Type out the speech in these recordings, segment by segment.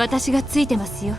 私がついてますよ。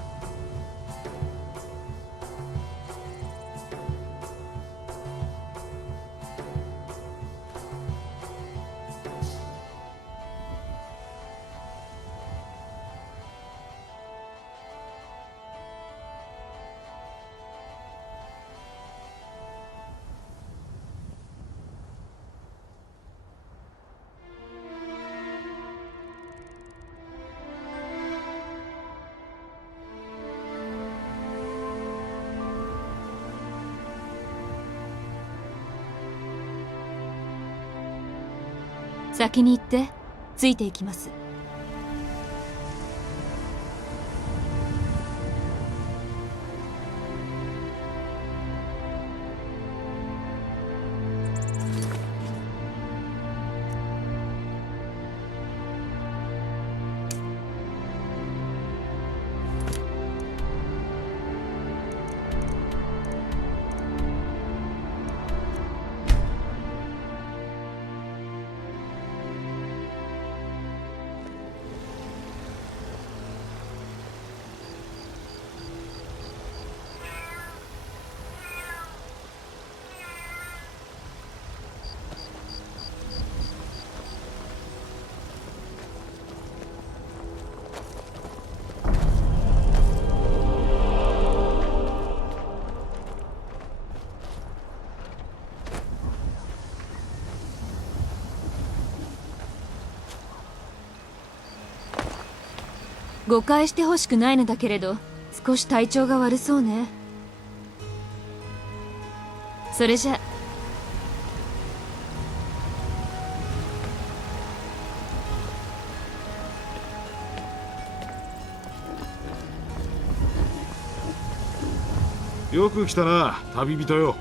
先に行って、ついていきます。誤解してほしくないのだけれど、少し体調が悪そうね。それじゃ。よく来たな、旅人よ。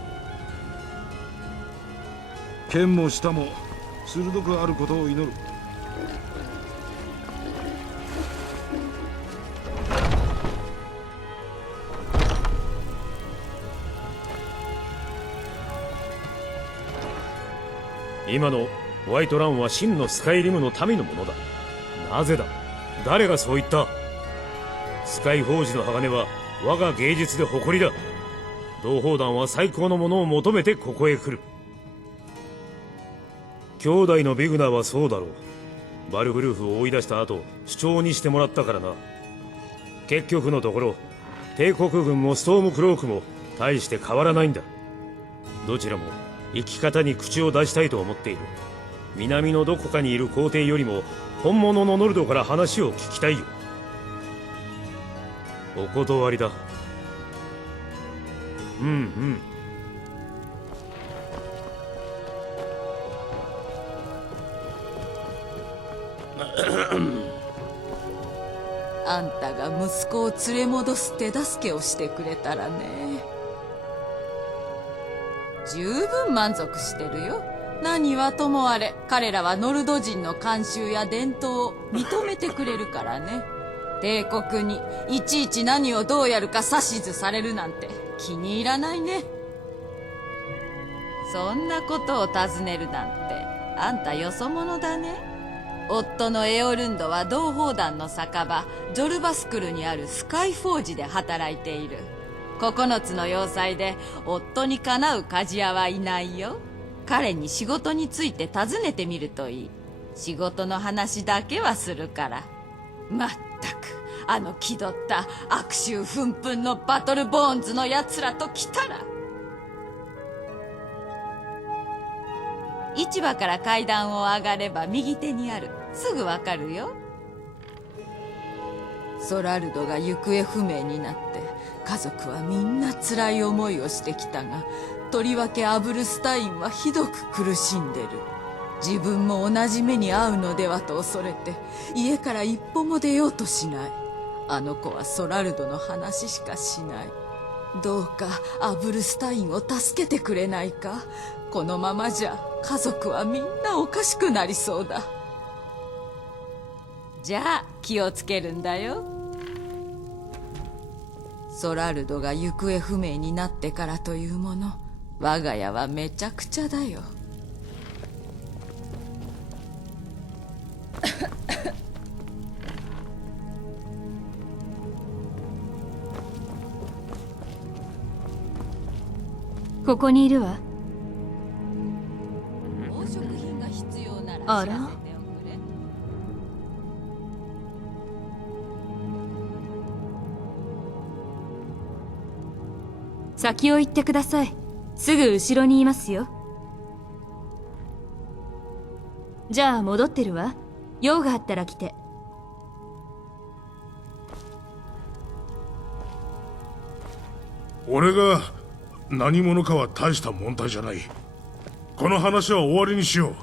剣も舌も鋭くあることを祈る。今のホワイトランは真のスカイリムの民のものだ。なぜだ？誰がそう言った？スカイフォージの鋼は我が芸術で誇りだ。同胞団は最高のものを求めてここへ来る。兄弟のビグナーはそうだろう。バルブルーフを追い出した後主張にしてもらったからな。結局のところ帝国軍もストームクロークも大して変わらないんだ。どちらも生き方に口を出したいと思っている。南のどこかにいる皇帝よりも本物のノルドから話を聞きたいよ。お断りだ。うんうん。あんたが息子を連れ戻す手助けをしてくれたらね。十分満足してるよ。何はともあれ彼らはノルド人の慣習や伝統を認めてくれるからね。帝国にいちいち何をどうやるか指図されるなんて気に入らないね。そんなことを尋ねるなんてあんたよそ者だね。夫のエオルンドは同胞団の酒場ジョルバスクルにあるスカイフォージで働いている。9つの要塞で夫にかなう鍛冶屋はいないよ。彼に仕事について尋ねてみるといい。仕事の話だけはするから。まったくあの気取った悪臭憤憤のバトルボーンズのやつらと来たら。市場から階段を上がれば右手にある。すぐわかるよ。ソラルドが行方不明になって家族はみんな辛い思いをしてきたが、とりわけアブルスタインはひどく苦しんでる。自分も同じ目に遭うのではと恐れて家から一歩も出ようとしない。あの子はソラルドの話しかしない。どうかアブルスタインを助けてくれないか。このままじゃ家族はみんなおかしくなりそうだ。じゃあ気をつけるんだよ。ソラルドが行方不明になってからというもの、我が家はめちゃくちゃだよ。ここにいるわ。宝飾品が必要ならあら知らせておくれ。先を行ってください。すぐ後ろにいますよ。じゃあ戻ってるわ。用があったら来て。俺が何者かは大した問題じゃない。この話は終わりにしよう。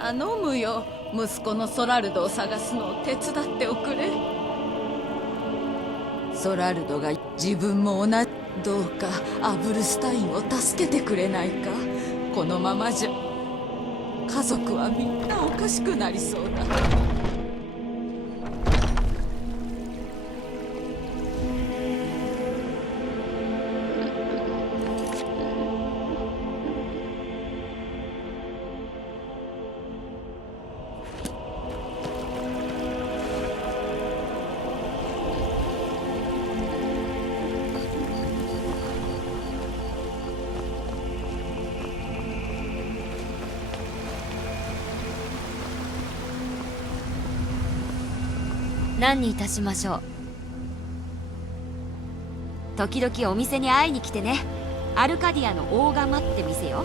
頼むよ、息子のソラルドを探すのを手伝っておくれ。ソラルドが自分も同じ。どうかアブルスタインを助けてくれないか。このままじゃ家族はみんなおかしくなりそうだ。何にいたしましょう。時々お店に会いに来てね。アルカディアの大釜って店よ。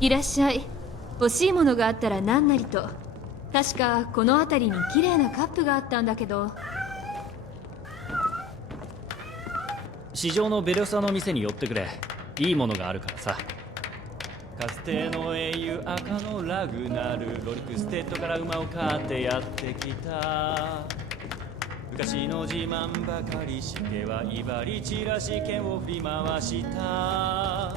いらっしゃい。欲しいものがあったら何なりと。確かこの辺りに綺麗なカップがあったんだけど。市場のベロサの店に寄ってくれ。いいものがあるからさ。かつての英雄赤のラグナル、ロリクステッドから馬を買ってやってきた。昔の自慢ばかりしては威張り散らし剣を振り回した。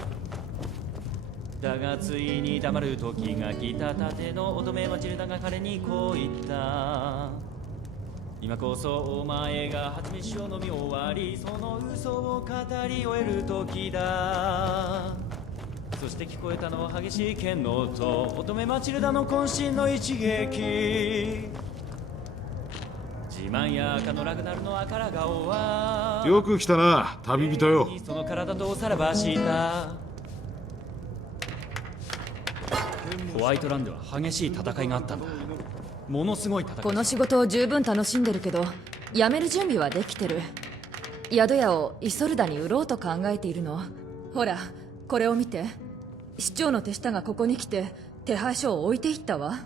だがついに黙る時が来た。盾の乙女マチルダが彼にこう言った。今こそお前が初飯を飲み終わり、その嘘を語り終える時だ。そして聞こえたのは激しい剣の音、乙女マチルダの渾身の一撃。自慢や赤のラグナルの赤ら顔はよく来たな、旅人よ。その体とおさらばした。ホワイトランドは激しい戦いがあったんだ。ものすごい戦い。この仕事を十分楽しんでるけど、辞める準備はできてる。宿屋をイソルダに売ろうと考えているの。ほらこれを見て。市長の手下がここに来て手配書を置いていったわ。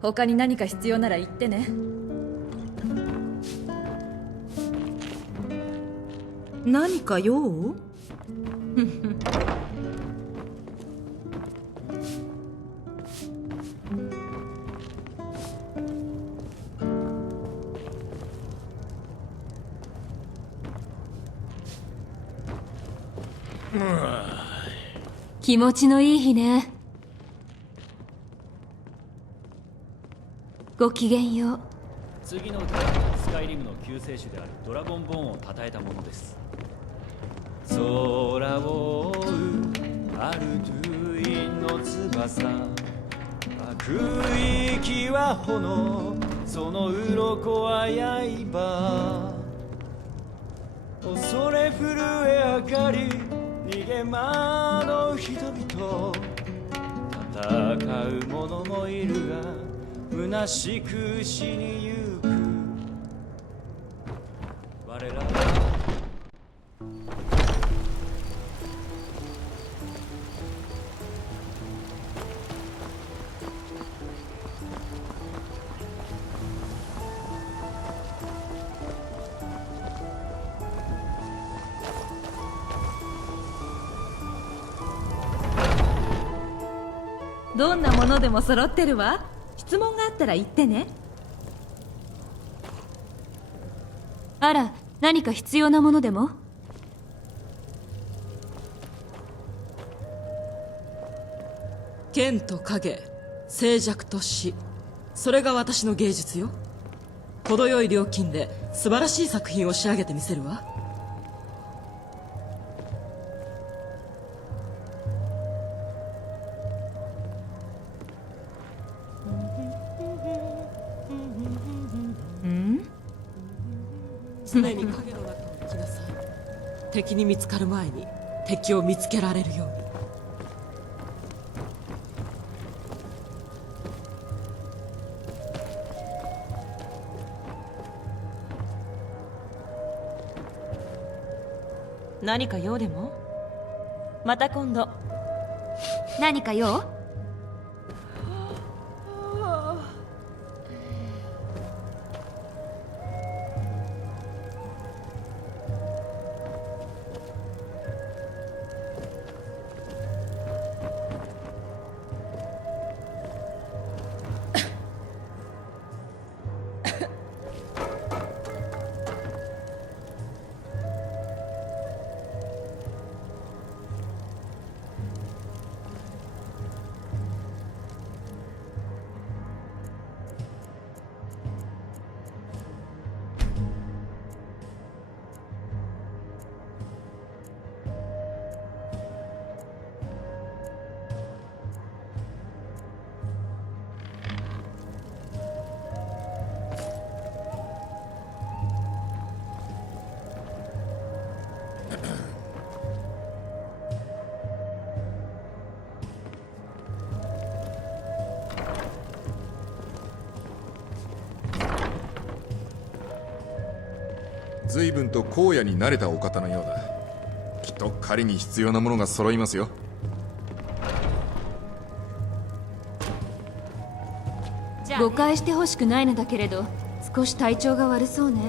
他に何か必要なら言ってね。何か用？気持ちのいい日ね。ごきげんよう。次の歌はスカイリムの救世主であるドラゴンボーンを称えたものです。空を追うアルドゥインの翼、悪域は炎、その鱗は刃。恐れ震え上がり逃げ惑う人々、戦う者もいるが虚しく死にゆく。我らはどんなものでも揃ってるわ。質問があったら言ってね。あら、何か必要なものでも？剣と影、静寂と死、それが私の芸術よ。程よい料金で素晴らしい作品を仕上げてみせるわ。常に影の中を行きなさい。敵に見つかる前に敵を見つけられるように。何か用でも？また今度。何か用？随分と荒野に慣れたお方のようだ。きっと狩りに必要なものが揃いますよ。誤解してほしくないのだけれど、少し体調が悪そうね。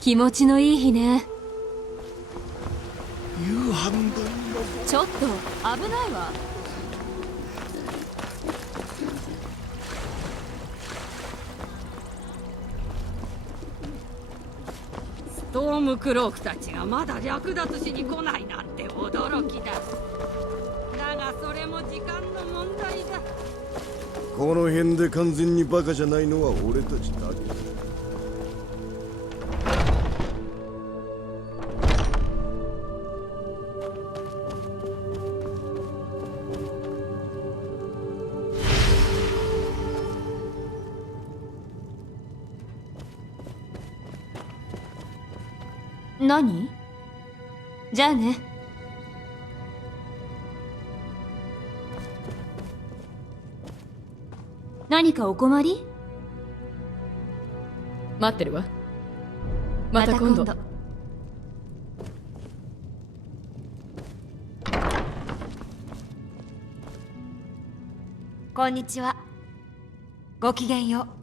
気持ちのいい日ね。夕飯分のちょっと危ないわ。ストームクロークたちがまだ略奪しに来ないなんて驚きだ。だがそれも時間の問題だ。この辺で完全にバカじゃないのは俺たちだけだ。何？じゃあね。何かお困り？待ってるわ。また今度。こんにちは。ごきげんよう。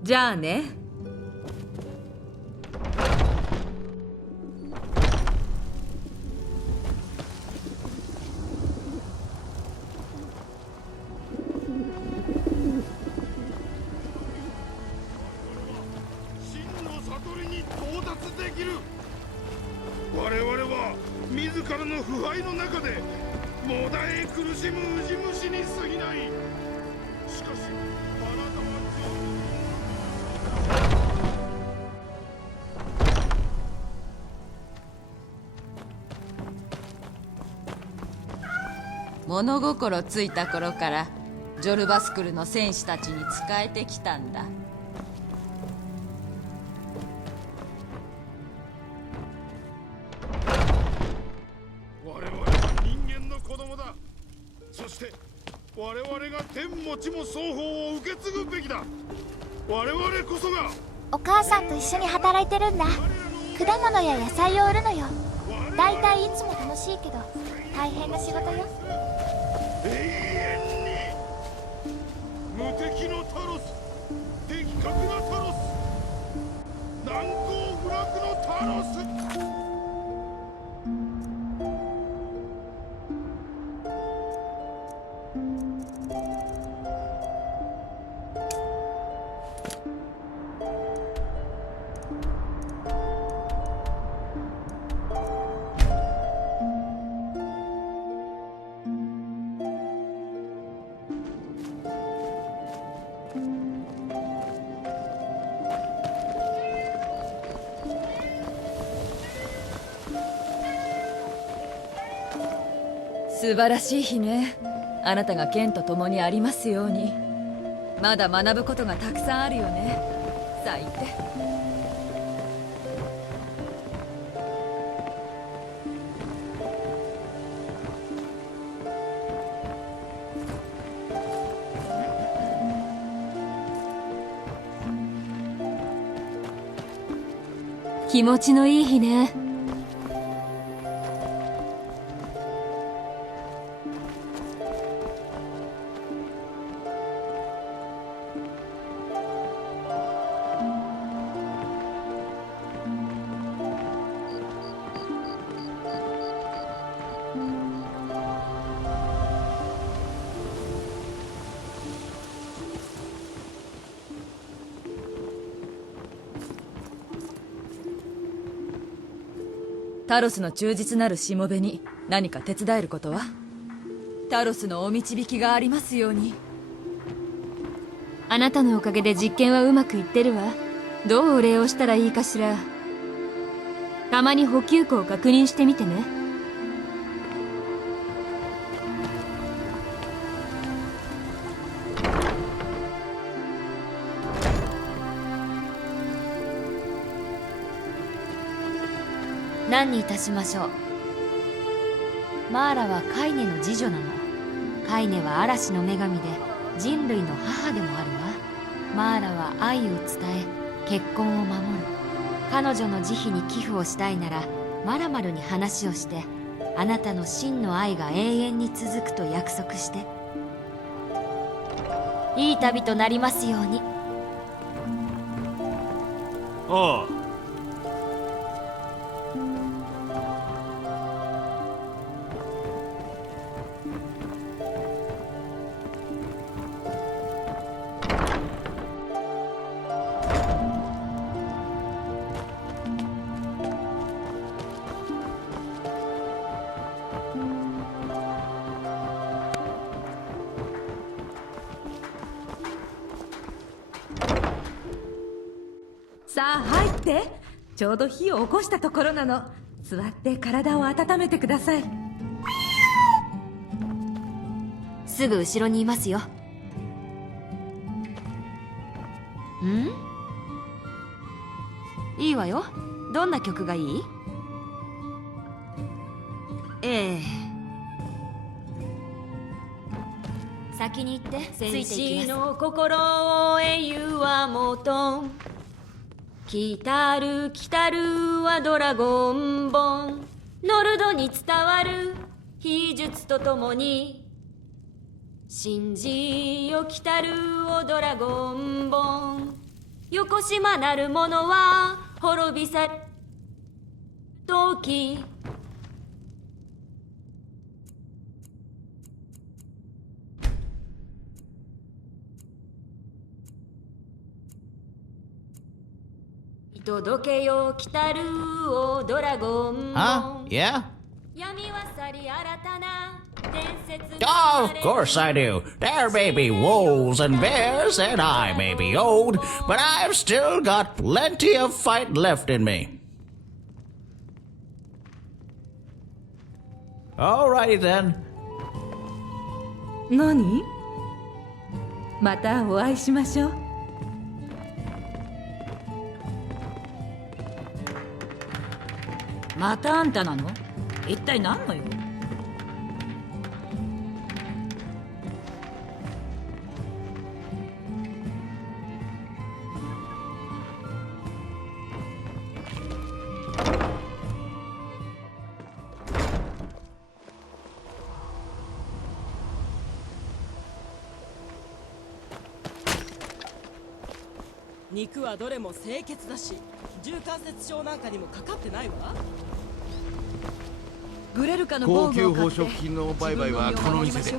じゃあね。真の悟りに到達できる。我々は自らの腐敗の中でもだえ苦しむウジ虫に過ぎない。しかしあなたは物心ついた頃からジョルバスクルの戦士たちに仕えてきたんだ。そして我々が天も地も双方を受け継ぐべきだ。我々こそが。お母さんと一緒に働いてるんだ。果物や野菜を売るのよ。だいたいいつも楽しいけど大変な仕事よ。永遠に無敵のタロス、的確なタロス、難攻不落のタロス。素晴らしい日ね。あなたが剣と共にありますように。まだ学ぶことがたくさんあるよね。さあ行って。気持ちのいい日ね。タロスの忠実なるしもべに何か手伝えることは？タロスのお導きがありますように。あなたのおかげで実験はうまくいってるわ。どうお礼をしたらいいかしら。たまに補給庫を確認してみてね。何にいたしましょう。マーラはカイネの次女なの。カイネは嵐の女神で人類の母でもあるわ。マーラは愛を伝え結婚を守る。彼女の慈悲に寄付をしたいならマラマルに話をして、あなたの真の愛が永遠に続くと約束して。いい旅となりますように。ああ。さあ入って。ちょうど火を起こしたところなの。座って体を温めてください。すぐ後ろにいますよ。ん？いいわよ。どんな曲がいい？ええ。先に行って。ついていきます。戦士の心を英雄はもとん。来たる来たるはドラゴンボン。ノルドに伝わる秘術とともに。信じよ来たるをドラゴンボン。よこしまなる者は滅び去る時。届けよ来たるをドラゴンボン。Yeah? 闇は去り新たな伝説。 Oh, of course I do. There may be wolves and bears, and I may be old, but I've still got plenty of fight left in me. Alrighty then. 何？またお会いしましょう。またあんたなの？一体何の用？肉はどれも清潔だし、重関節症なんかにもかかってないわ。グレルカの防高級具を買って宝飾品の売買はこの店で。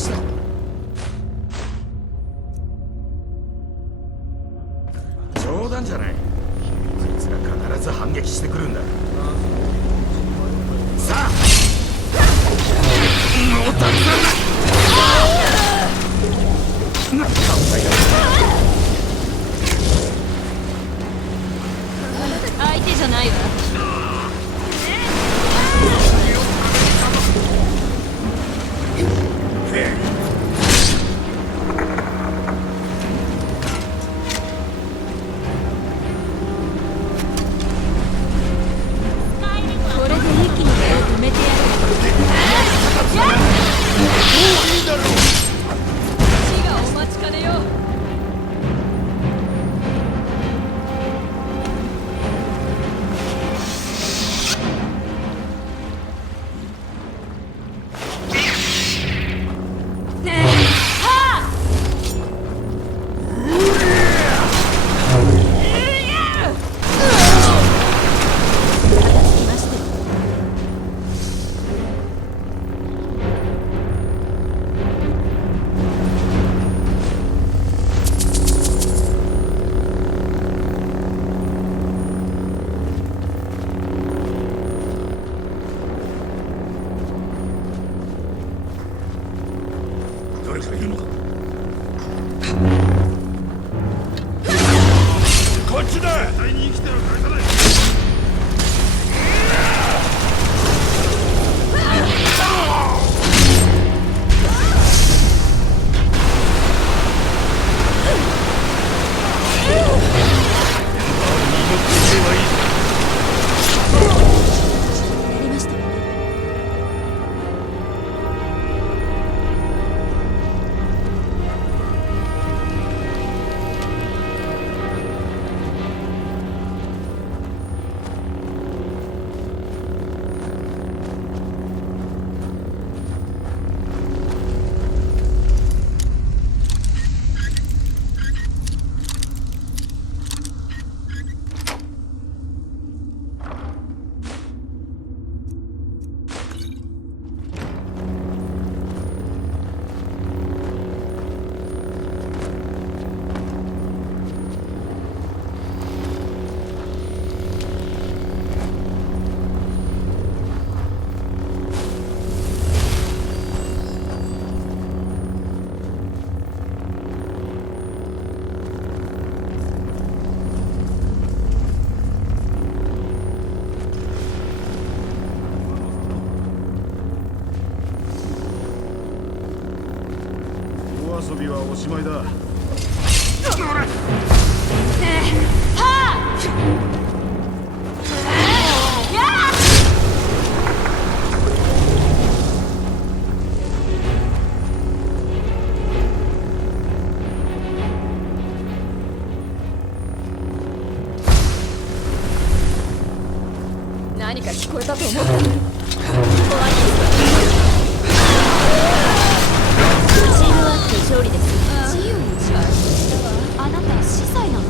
した。冗談じゃない。こいつら必ず反撃してくるんだ。さあ、もうたくさんだ。相手じゃないわ。これで一気に手を止めてやる。いいだろう。死がお待ちかねよ。誰かいるのか。こっちだ。絶対に生きては返さない。遊びはおしまいだ。何か聞こえたと思った。怖いです。チームワーク勝利です。自由に自由。あなた司祭なの？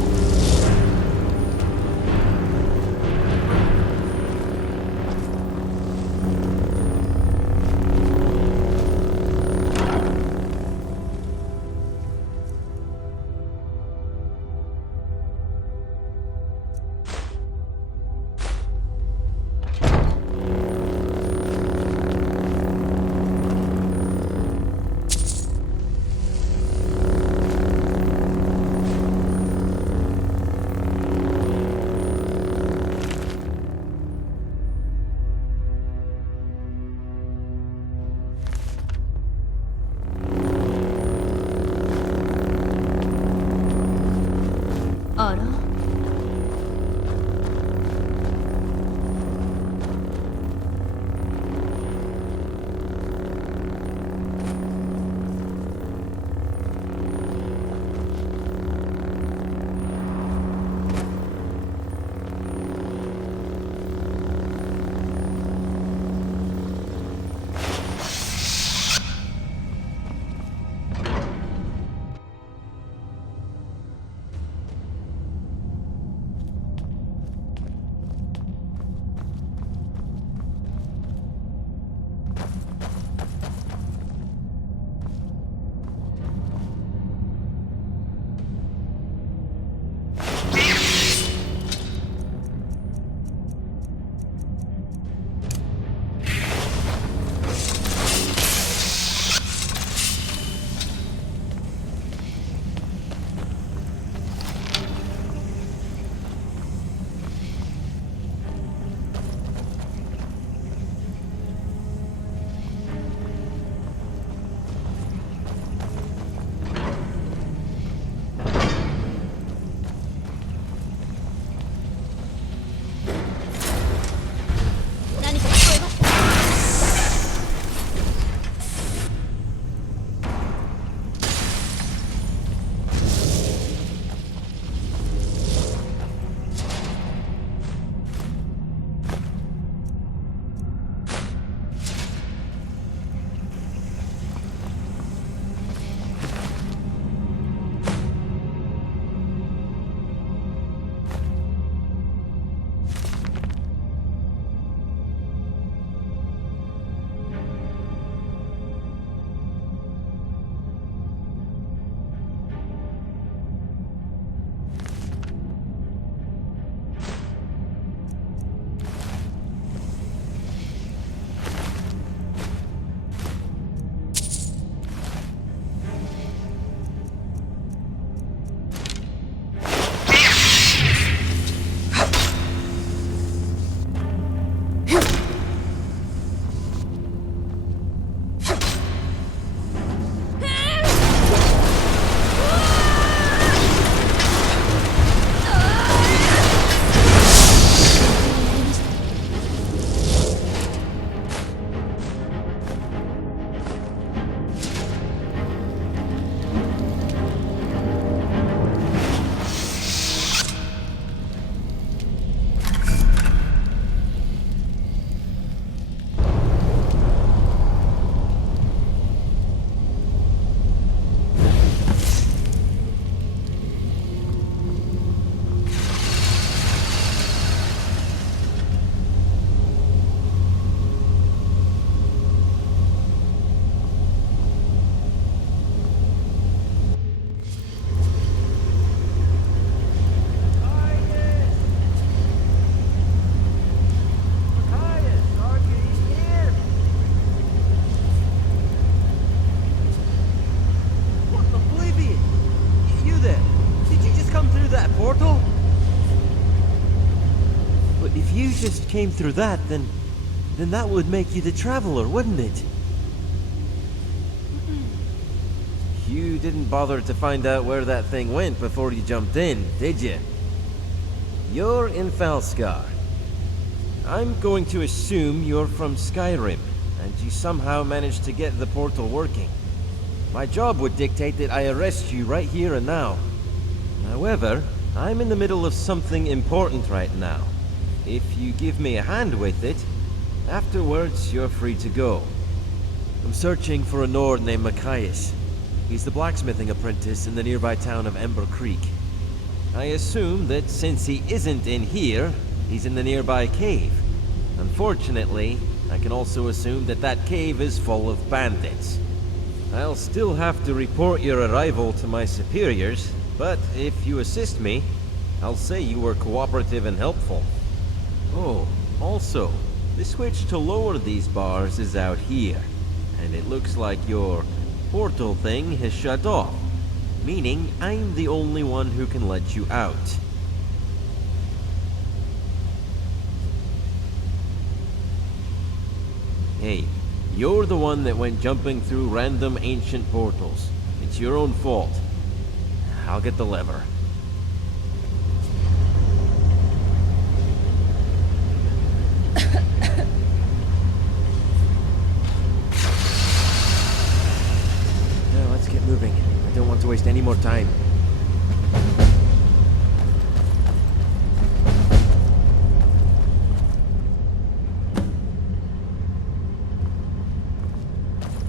if you just came through that, then that would make you the traveler, wouldn't it? You didn't bother to find out where that thing went before you jumped in, did you? You're in Falskar. I'm going to assume you're from Skyrim, and you somehow managed to get the portal working. My job would dictate that I arrest you right here and now. However, I'm in the middle of something important right now. If you give me a hand with it, afterwards you're free to go. I'm searching for a Nord named Machias. He's the blacksmithing apprentice in the nearby town of Ember Creek. I assume that since he isn't in here, he's in the nearby cave. Unfortunately, I can also assume that that cave is full of bandits. I'll still have to report your arrival to my superiors, but if you assist me, I'll say you were cooperative and helpful. Oh, also, the switch to lower these bars is out here, and it looks like your portal thing has shut off, meaning I'm the only one who can let you out. Hey, you're the one that went jumping through random ancient portals. It's your own fault. I'll get the lever. Now let's get moving. I don't want to waste any more time.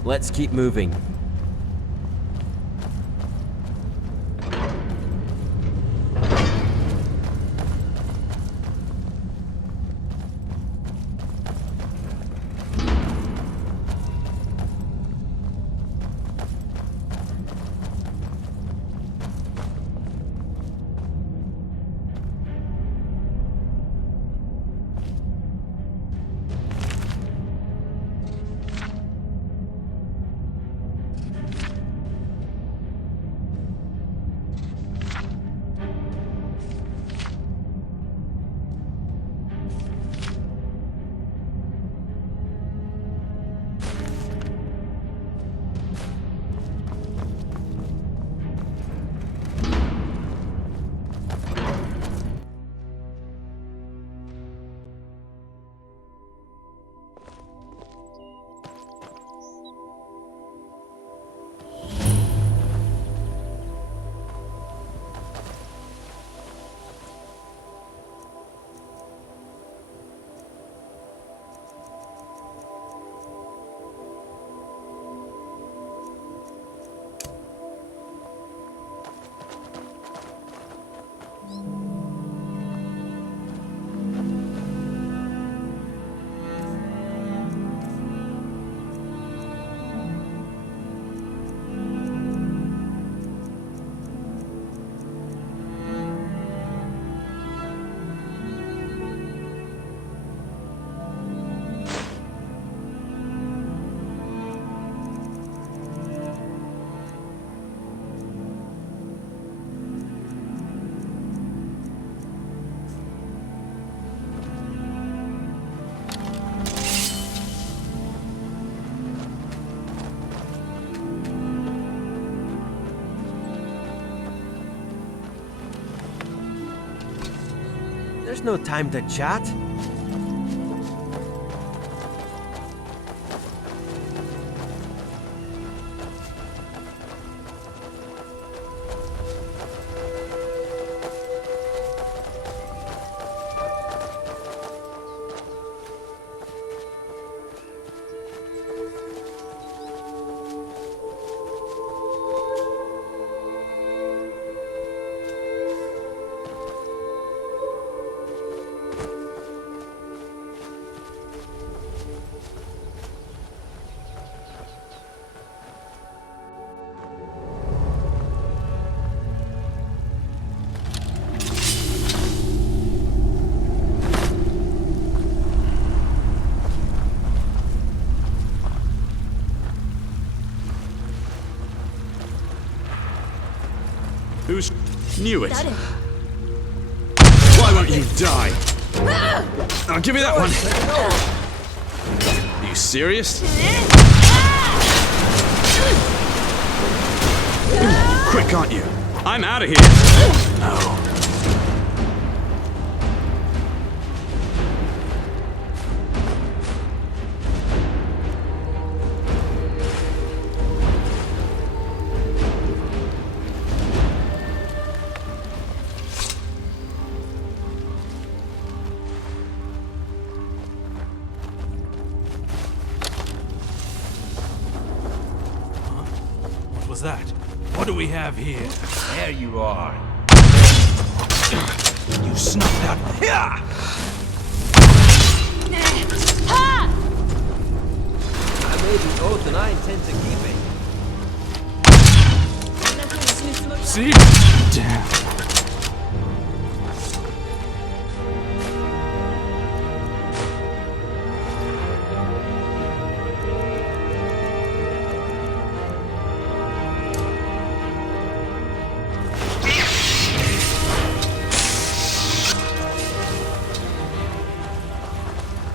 Let's keep moving. There's no time to chat. Who knew it? Why won't you die? Now give me that one. Are you serious? Quick, aren't you? I'm out of here. No. What was that? What do we have here? There you are. You snuck out. I made an oath and I intend to keep it. See? Damn.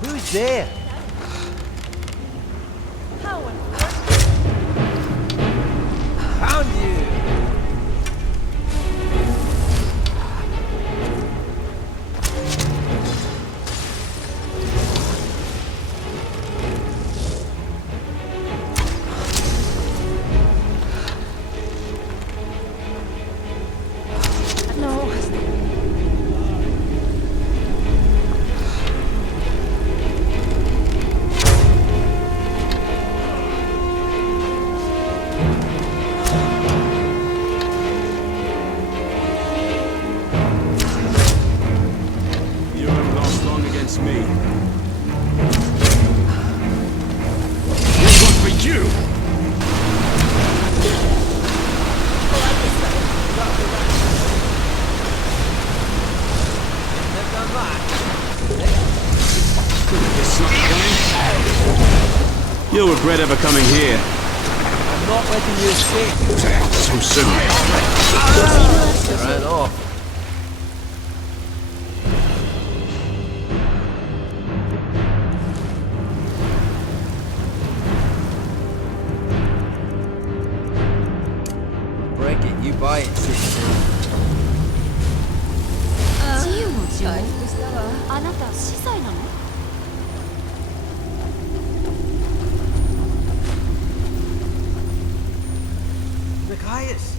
Who's there? Found you! You haven't lost long against me. This one for you! It's not coming. You'll regret ever coming here. I'm not letting you escape. So soon. Ran off. Break it, you buy it, sister. 治癒の呪文あなた司祭なの？ Nikias!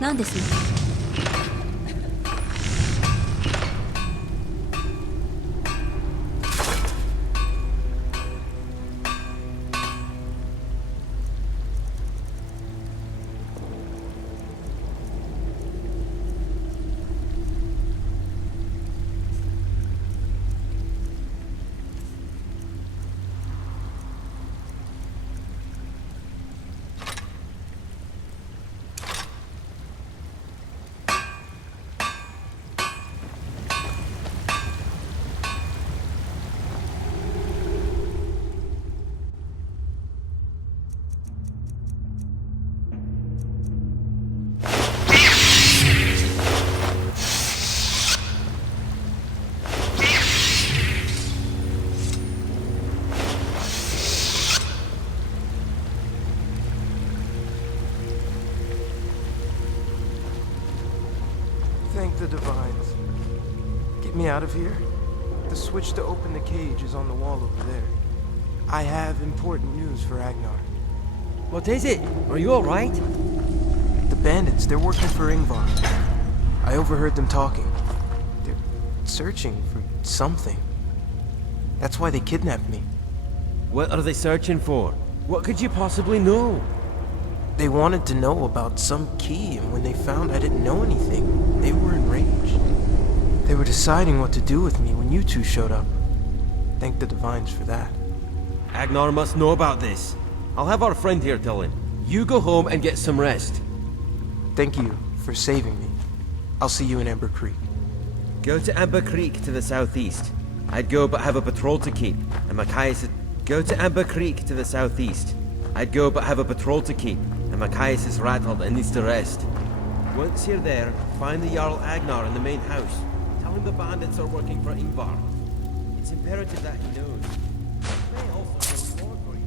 なんですの？ out of here? The switch to open the cage is on the wall over there. I have important news for Agnar. What is it? Are you alright? The bandits, they're working for Ingvar. I overheard them talking. They're searching for something. That's why they kidnapped me. What are they searching for? What could you possibly know? They wanted to know about some key, and when they found I didn't know anything, they were enraged. They were deciding what to do with me when you two showed up. Thank the Divines for that. Agnar must know about this. I'll have our friend here tell him. You go home and get some rest. Thank you for saving me. I'll see you in Amber Creek. Go to Amber Creek to the southeast. I'd go but have a patrol to keep, and Machias... Go to Amber Creek to the southeast. I'd go but have a patrol to keep, and Machias is rattled and needs to rest. Once you're there, find the Jarl Agnar in the main house. Tell him the bandits are working for Ingvar. It's imperative that he knows. He may also know more for you.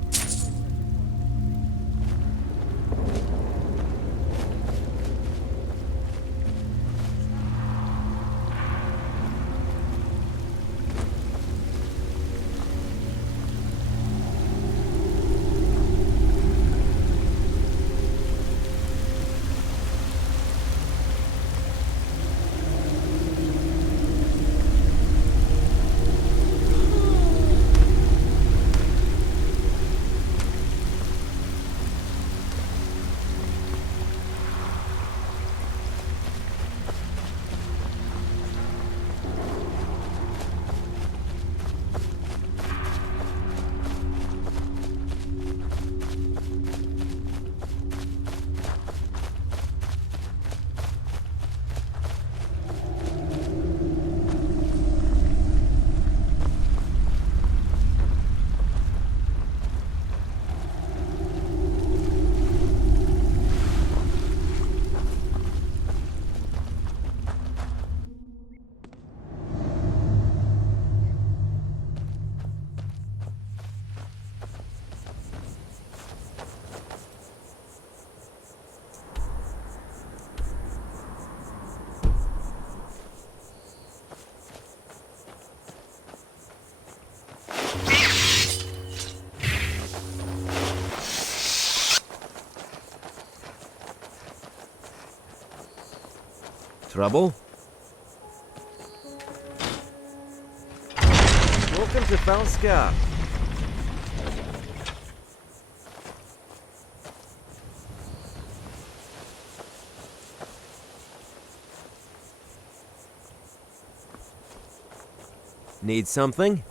Trouble? Welcome to Fal Scar. Need something?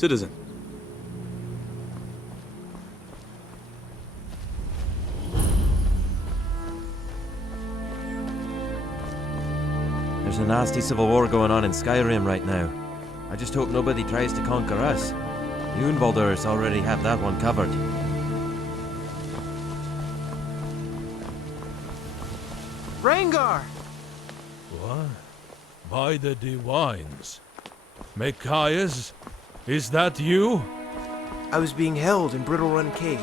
Citizen. There's a nasty civil war going on in Skyrim right now. I just hope nobody tries to conquer us. You and Baldur's already have that one covered. Rengar! What? By the divines. Micaias, is that you? I was being held in Brittle Run Cave,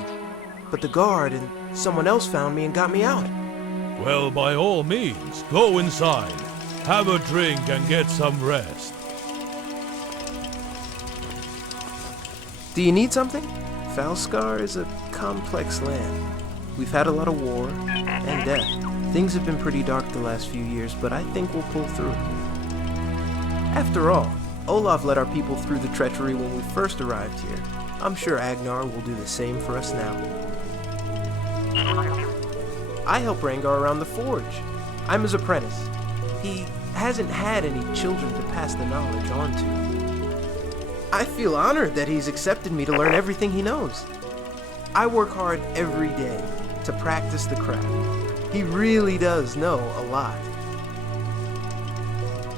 but the guard and someone else found me and got me out. Well, by all means, go inside. Have a drink and get some rest. Do you need something? Falskar is a complex land. We've had a lot of war and death. Things have been pretty dark the last few years, but I think we'll pull through. After all, Olaf led our people through the treachery when we first arrived here. I'm sure Agnar will do the same for us now. I help Rengar around the forge. I'm his apprentice. He hasn't had any children to pass the knowledge on to. I feel honored that he's accepted me to learn everything he knows. I work hard every day to practice the craft. He really does know a lot.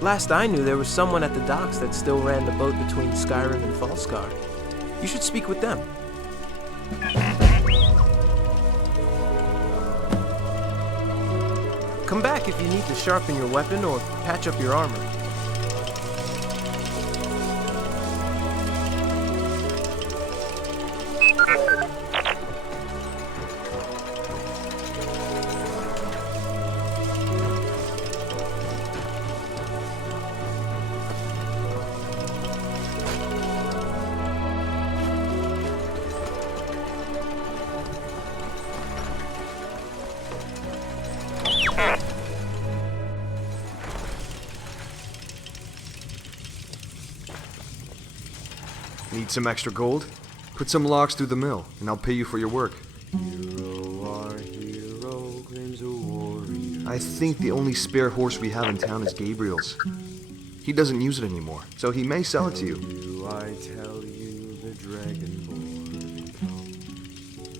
Last I knew, there was someone at the docks that still ran the boat between Skyrim and Falskar. You should speak with them. Come back if you need to sharpen your weapon or patch up your armor. Need some extra gold? Put some logs through the mill, and I'll pay you for your work. I think the only spare horse we have in town is Gabriel's. He doesn't use it anymore, so he may sell it to you.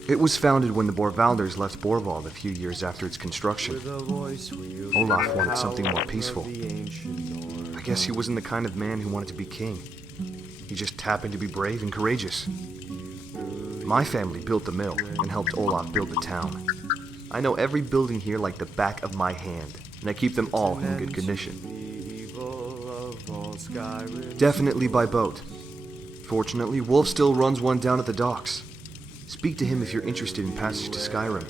It was founded when the Borvalders left Borvald a few years after its construction. Olaf wanted something more peaceful. I guess he wasn't the kind of man who wanted to be king. He just happened to be brave and courageous. My family built the mill and helped Olaf build the town. I know every building here like the back of my hand, and I keep them all in good condition. Definitely by boat. Fortunately, Wolf still runs one down at the docks. Speak to him if you're interested in passage to Skyrim.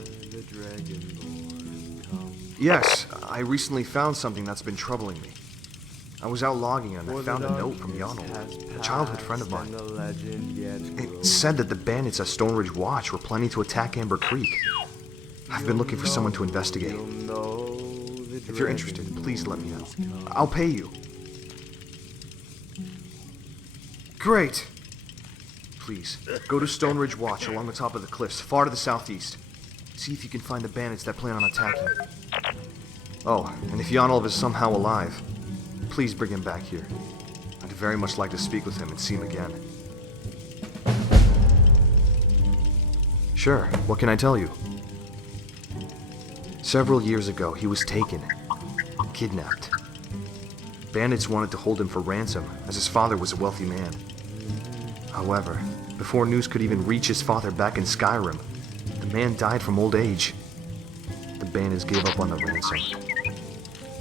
Yes, I recently found something that's been troubling me. I was out logging and I found a note from Yonel, a childhood friend of mine. It said that the bandits at Stoneridge Watch were planning to attack Amber Creek. I've been looking for someone to investigate. If you're interested, please let me know. I'll pay you. Great! Please, go to Stoneridge Watch along the top of the cliffs, far to the southeast. See if you can find the bandits that plan on attacking. Oh, and if Yonel is somehow alive, please bring him back here. I'd very much like to speak with him and see him again. Sure, what can I tell you? Several years ago, he was taken, kidnapped. Bandits wanted to hold him for ransom, as his father was a wealthy man. However, before news could even reach his father back in Skyrim, the man died from old age. The bandits gave up on the ransom.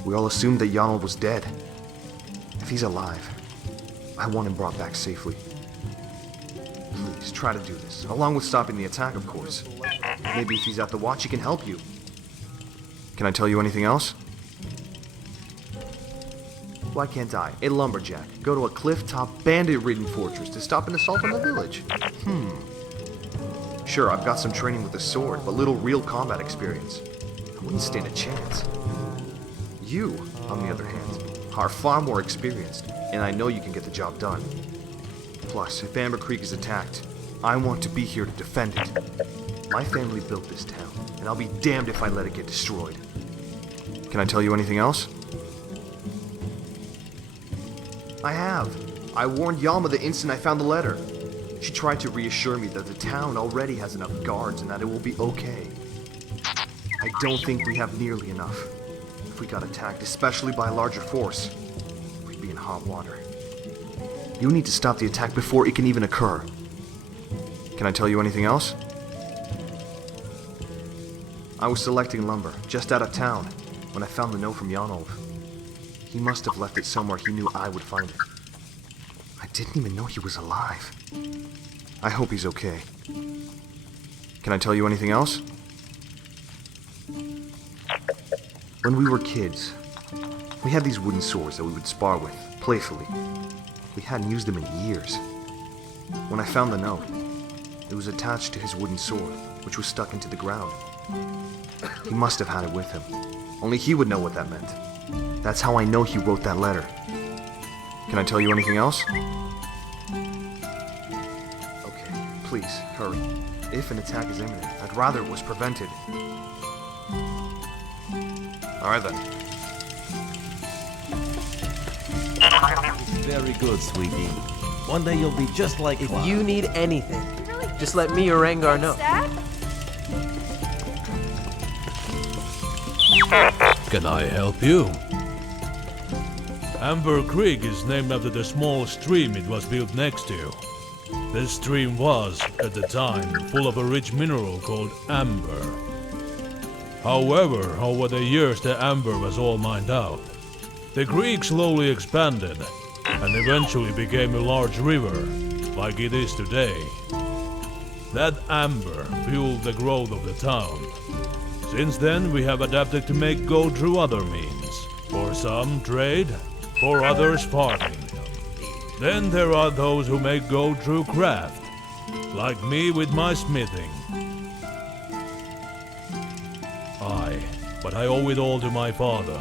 We all assumed that Yonel was dead. If he's alive, I want him brought back safely. Please, try to do this, along with stopping the attack, of course. Maybe if he's at the watch, he can help you. Can I tell you anything else? Why can't I, a lumberjack, go to a cliff-top, bandit-ridden fortress to stop an assault on the village? Sure, I've got some training with a sword, but little real combat experience. I wouldn't stand a chance. You, on the other hand, are far more experienced, and I know you can get the job done. Plus, if Amber Creek is attacked, I want to be here to defend it. My family built this town, and I'll be damned if I let it get destroyed. Can I tell you anything else? I have. I warned Yalma the instant I found the letter. She tried to reassure me that the town already has enough guards and that it will be okay. I don't think we have nearly enough. If we got attacked, especially by a larger force, we'd be in hot water. You need to stop the attack before it can even occur. Can I tell you anything else? I was selecting lumber, just out of town, when I found the note from Yonolf. He must have left it somewhere he knew I would find it. I didn't even know he was alive. I hope he's okay. Can I tell you anything else? When we were kids, we had these wooden swords that we would spar with, playfully. We hadn't used them in years. When I found the note, it was attached to his wooden sword, which was stuck into the ground. He must have had it with him. Only he would know what that meant. That's how I know he wrote that letter. Can I tell you anything else? Okay, please, hurry. If an attack is imminent, I'd rather it was prevented. Alright then. It's very good, sweetie. One day you'll be just like If Cloud. you need anything, just let me or Rengar know. Can I help you? Amber Creek is named after the small stream it was built next to. This stream was, at the time, full of a rich mineral called amber. However, over the years the amber was all mined out. The creek slowly expanded, and eventually became a large river, like it is today. That amber fueled the growth of the town. Since then, we have adapted to make gold through other means. For some, trade. For others, farming. Then there are those who make gold through craft. Like me with my smithing. Aye, but I owe it all to my father.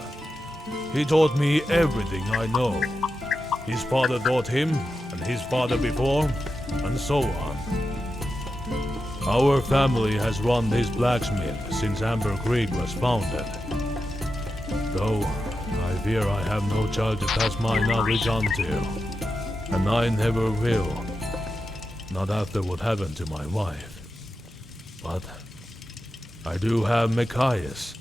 He taught me everything I know. his father taught him, and his father before, and so on. Our family has run this blacksmith since Amber Creek was founded. Though, I fear I have no child to pass my knowledge on to. And I never will. Not after what happened to my wife. But I do have Machias.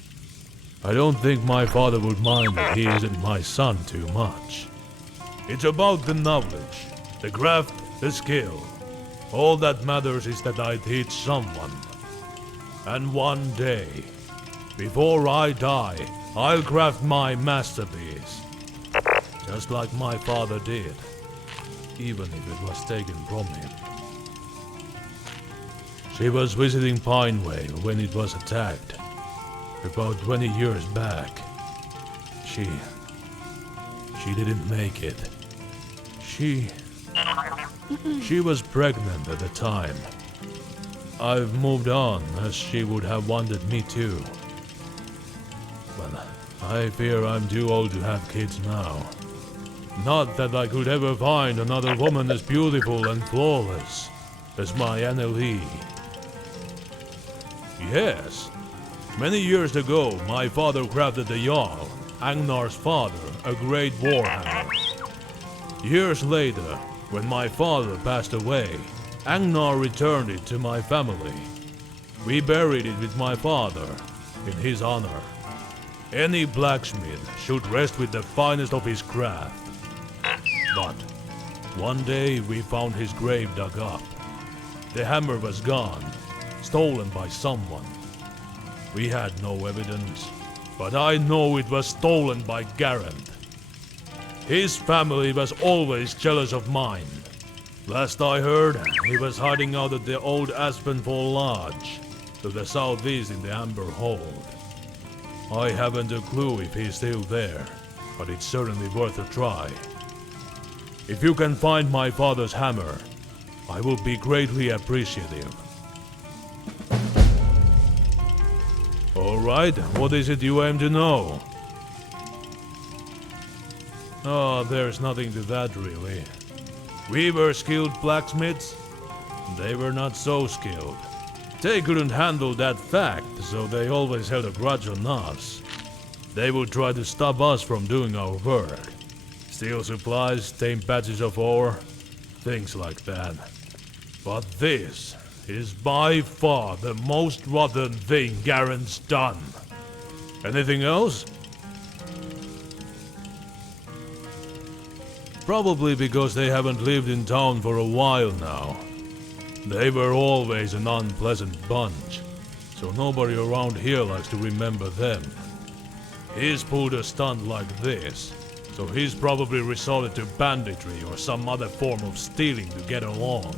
I don't think my father would mind if he isn't my son too much. It's about the knowledge, the craft, the skill. All that matters is that I teach someone. And one day, before I die, I'll craft my masterpiece. Just like my father did, even if it was taken from him. She was visiting Pineway when it was attacked, about 20 years back. She didn't make it. She was pregnant at the time. I've moved on, as she would have wanted me to. But I fear I'm too old to have kids now. Not that I could ever find another woman as beautiful and flawless as my Annalie. Yes, many years ago my father crafted the Jarl, Agnar's father, a great warhammer. Years later, when my father passed away, Agnar returned it to my family. We buried it with my father, in his honor. Any blacksmith should rest with the finest of his craft. But one day we found his grave dug up. The hammer was gone, stolen by someone. We had no evidence, but I know it was stolen by Garand. His family was always jealous of mine. Last I heard, he was hiding out at the old Aspenfall Lodge, to the southeast in the Amber Hold. I haven't a clue if he's still there, but it's certainly worth a try. If you can find my father's hammer, I will be greatly appreciative. Alright, what is it you aim to know? Oh, there's nothing to that really. We were skilled blacksmiths, they were not so skilled. They couldn't handle that fact, so they always held a grudge on us. They would try to stop us from doing our work. Steal supplies, tame patches of ore, things like that. But this is by far the most rotten thing Garand's done. Anything else? Probably because they haven't lived in town for a while now. They were always an unpleasant bunch, so nobody around here likes to remember them. He's pulled a stunt like this, so he's probably resorted to banditry or some other form of stealing to get along.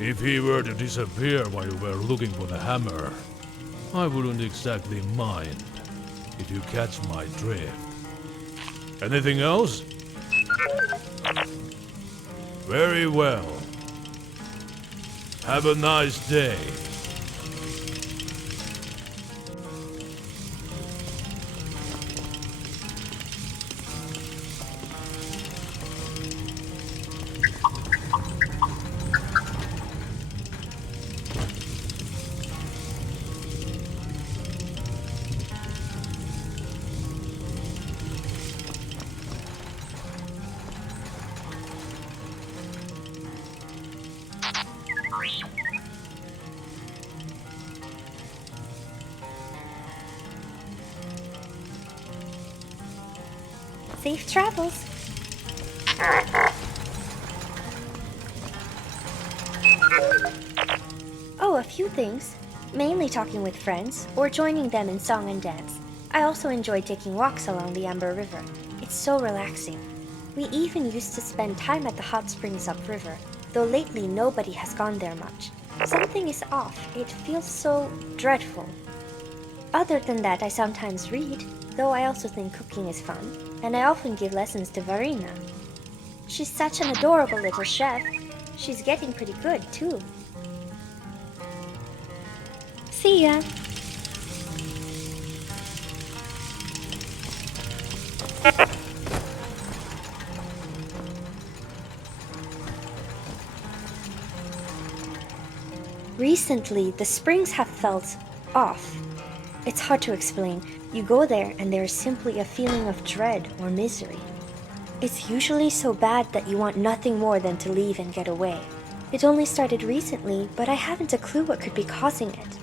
If he were to disappear while you were looking for the hammer, I wouldn't exactly mind, if you catch my drift. Anything else? Very well. Have a nice day. Safe travels. Oh, a few things. Mainly talking with friends, or joining them in song and dance. I also enjoy taking walks along the Amber River. It's so relaxing. We even used to spend time at the hot springs upriver, though lately nobody has gone there much. Something is off. It feels so dreadful. Other than that, I sometimes read, though I also think cooking is fun, and I often give lessons to Varina. She's such an adorable little chef. She's getting pretty good, too. See ya! Recently, the springs have felt off. It's hard to explain. You go there and there is simply a feeling of dread or misery. It's usually so bad that you want nothing more than to leave and get away. It only started recently, but I haven't a clue what could be causing it.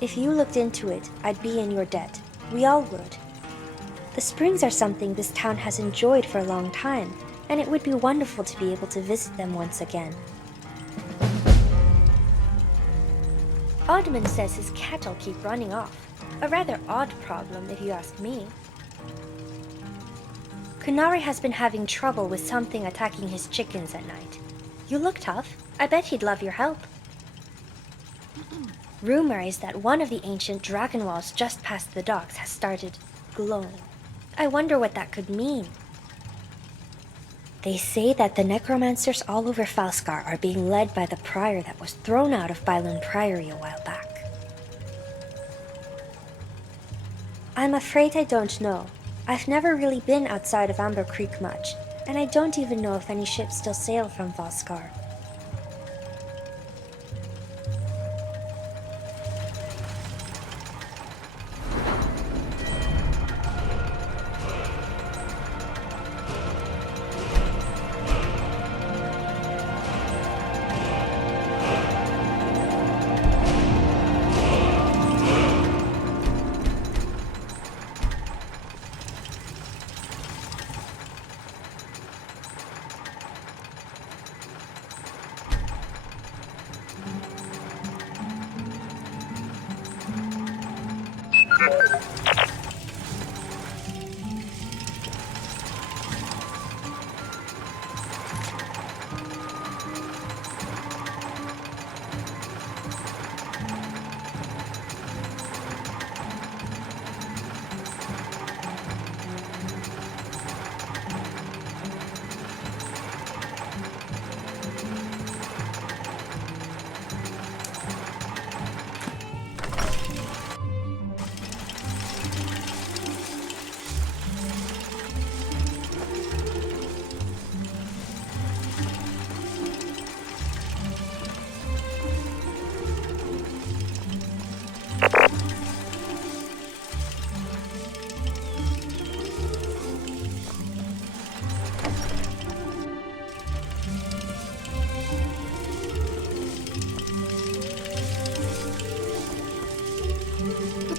If you looked into it, I'd be in your debt. We all would. The springs are something this town has enjoyed for a long time, and it would be wonderful to be able to visit them once again. Oddman says his cattle keep running off. A rather odd problem, if you ask me. Kunari has been having trouble with something attacking his chickens at night. You look tough. I bet he'd love your help. Rumor is that one of the ancient dragon walls just past the docks has started glowing. I wonder what that could mean. They say that the necromancers all over Falskar are being led by the prior that was thrown out of Bylund Priory a while back. I'm afraid I don't know. I've never really been outside of Amber Creek much, and I don't even know if any ships still sail from Falskar.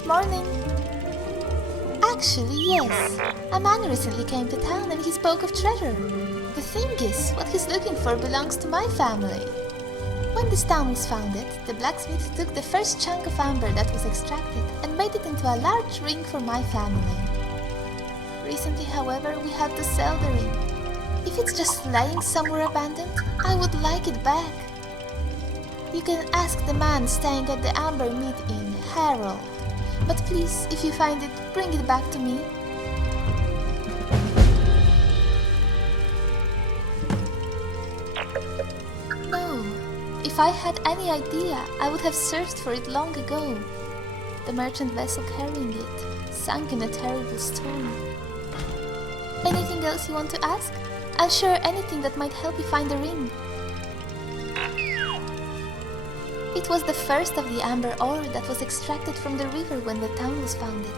Morning. Actually, yes. A man recently came to town and he spoke of treasure. The thing is, what he's looking for belongs to my family. When this town was founded, the blacksmith took the first chunk of amber that was extracted and made it into a large ring for my family. Recently, however, we had to sell the ring. If it's just lying somewhere abandoned, I would like it back. You can ask the man staying at the Amber Meat Inn, Harold. But please, if you find it, bring it back to me. No. If I had any idea, I would have searched for it long ago. The merchant vessel carrying it sank in a terrible storm. Anything else you want to ask? I'll share anything that might help you find the ring. It was the first of the amber ore that was extracted from the river when the town was founded.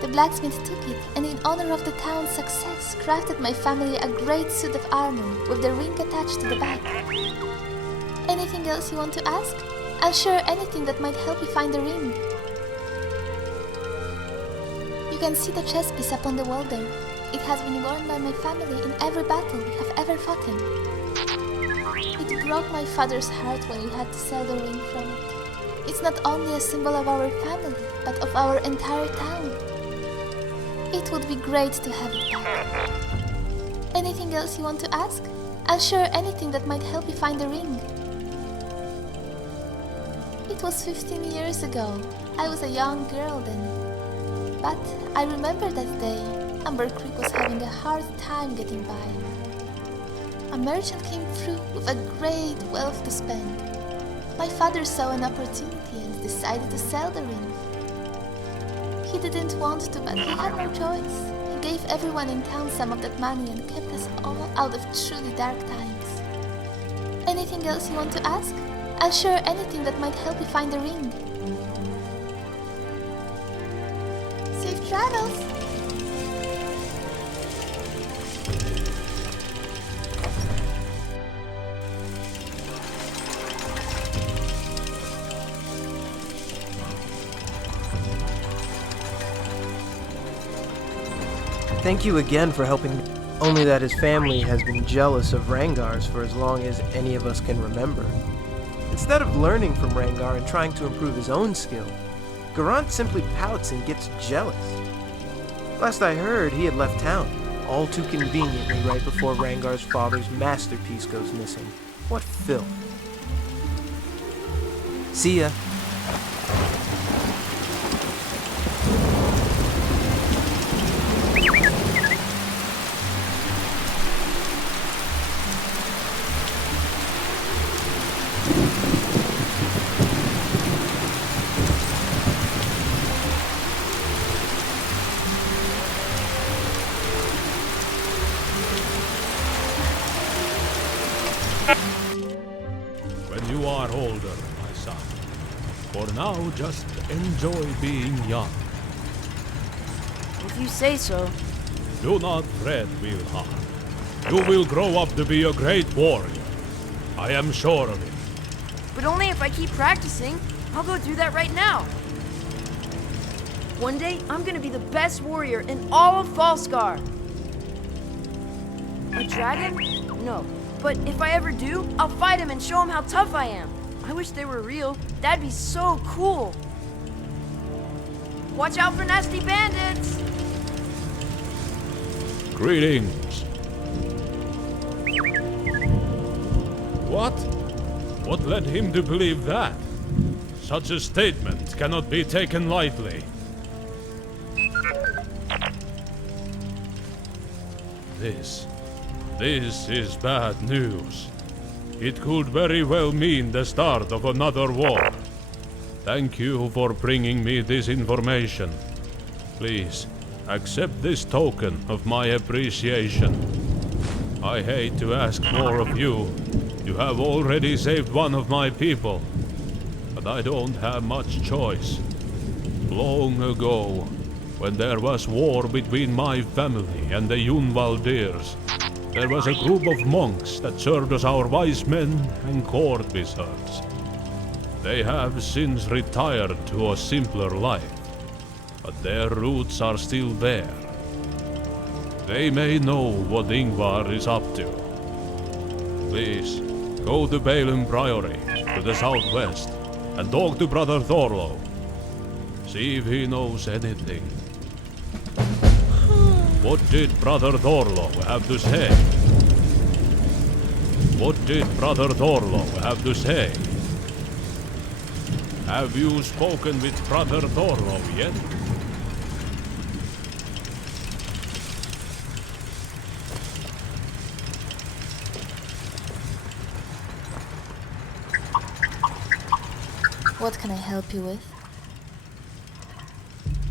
The blacksmith took it, and in honor of the town's success, crafted my family a great suit of armor with the ring attached to the back. Anything else you want to ask? I'll share anything that might help you find the ring. You can see the chess piece up on the wall there. It has been worn by my family in every battle we have ever fought in. It broke my father's heart when we had to sell the ring from it. It's not only a symbol of our family, but of our entire town. It would be great to have it back. Anything else you want to ask? I'll share anything that might help you find the ring. It was 15 years ago. I was a young girl then. But I remember that day, Amber Creek was having a hard time getting by. A merchant came through with a great wealth to spend. My father saw an opportunity and decided to sell the ring. He didn't want to, but he had no choice. He gave everyone in town some of that money and kept us all out of truly dark times. Anything else you want to ask? I'll share anything that might help you find the ring. Safe travels! Thank you again for helping me. Only that his family has been jealous of Rangar's for as long as any of us can remember. Instead of learning from Rangar and trying to improve his own skill, Garant simply pouts and gets jealous. Last I heard, he had left town, all too conveniently right before Rangar's father's masterpiece goes missing. What filth. See ya. When you are older, my son. For now, just enjoy being young. If you say so. Do not fret, Wilhar. You will grow up to be a great warrior. I am sure of it. But only if I keep practicing. I'll go do that right now. One day, I'm gonna be the best warrior in all of Falskar. A dragon? No. But if I ever do, I'll fight him and show him how tough I am. I wish they were real. That'd be so cool. Watch out for nasty bandits! Greetings. What? What led him to believe that? Such a statement cannot be taken lightly. This is bad news. It could very well mean the start of another war. Thank you for bringing me this information. Please, accept this token of my appreciation. I hate to ask more of you. You have already saved one of my people. But I don't have much choice. Long ago, when there was war between my family and the Yunvaldirs, there was a group of monks that served as our wise men and court wizards. They have since retired to a simpler life, but their roots are still there. They may know what Ingvar is up to. Please, go to Balin Priory, to the southwest, and talk to Brother Thorlo. See if he knows anything. What did Brother Thorlo have to say? What did Brother Thorlo have to say? Have you spoken with Brother Thorlo yet? What can I help you with?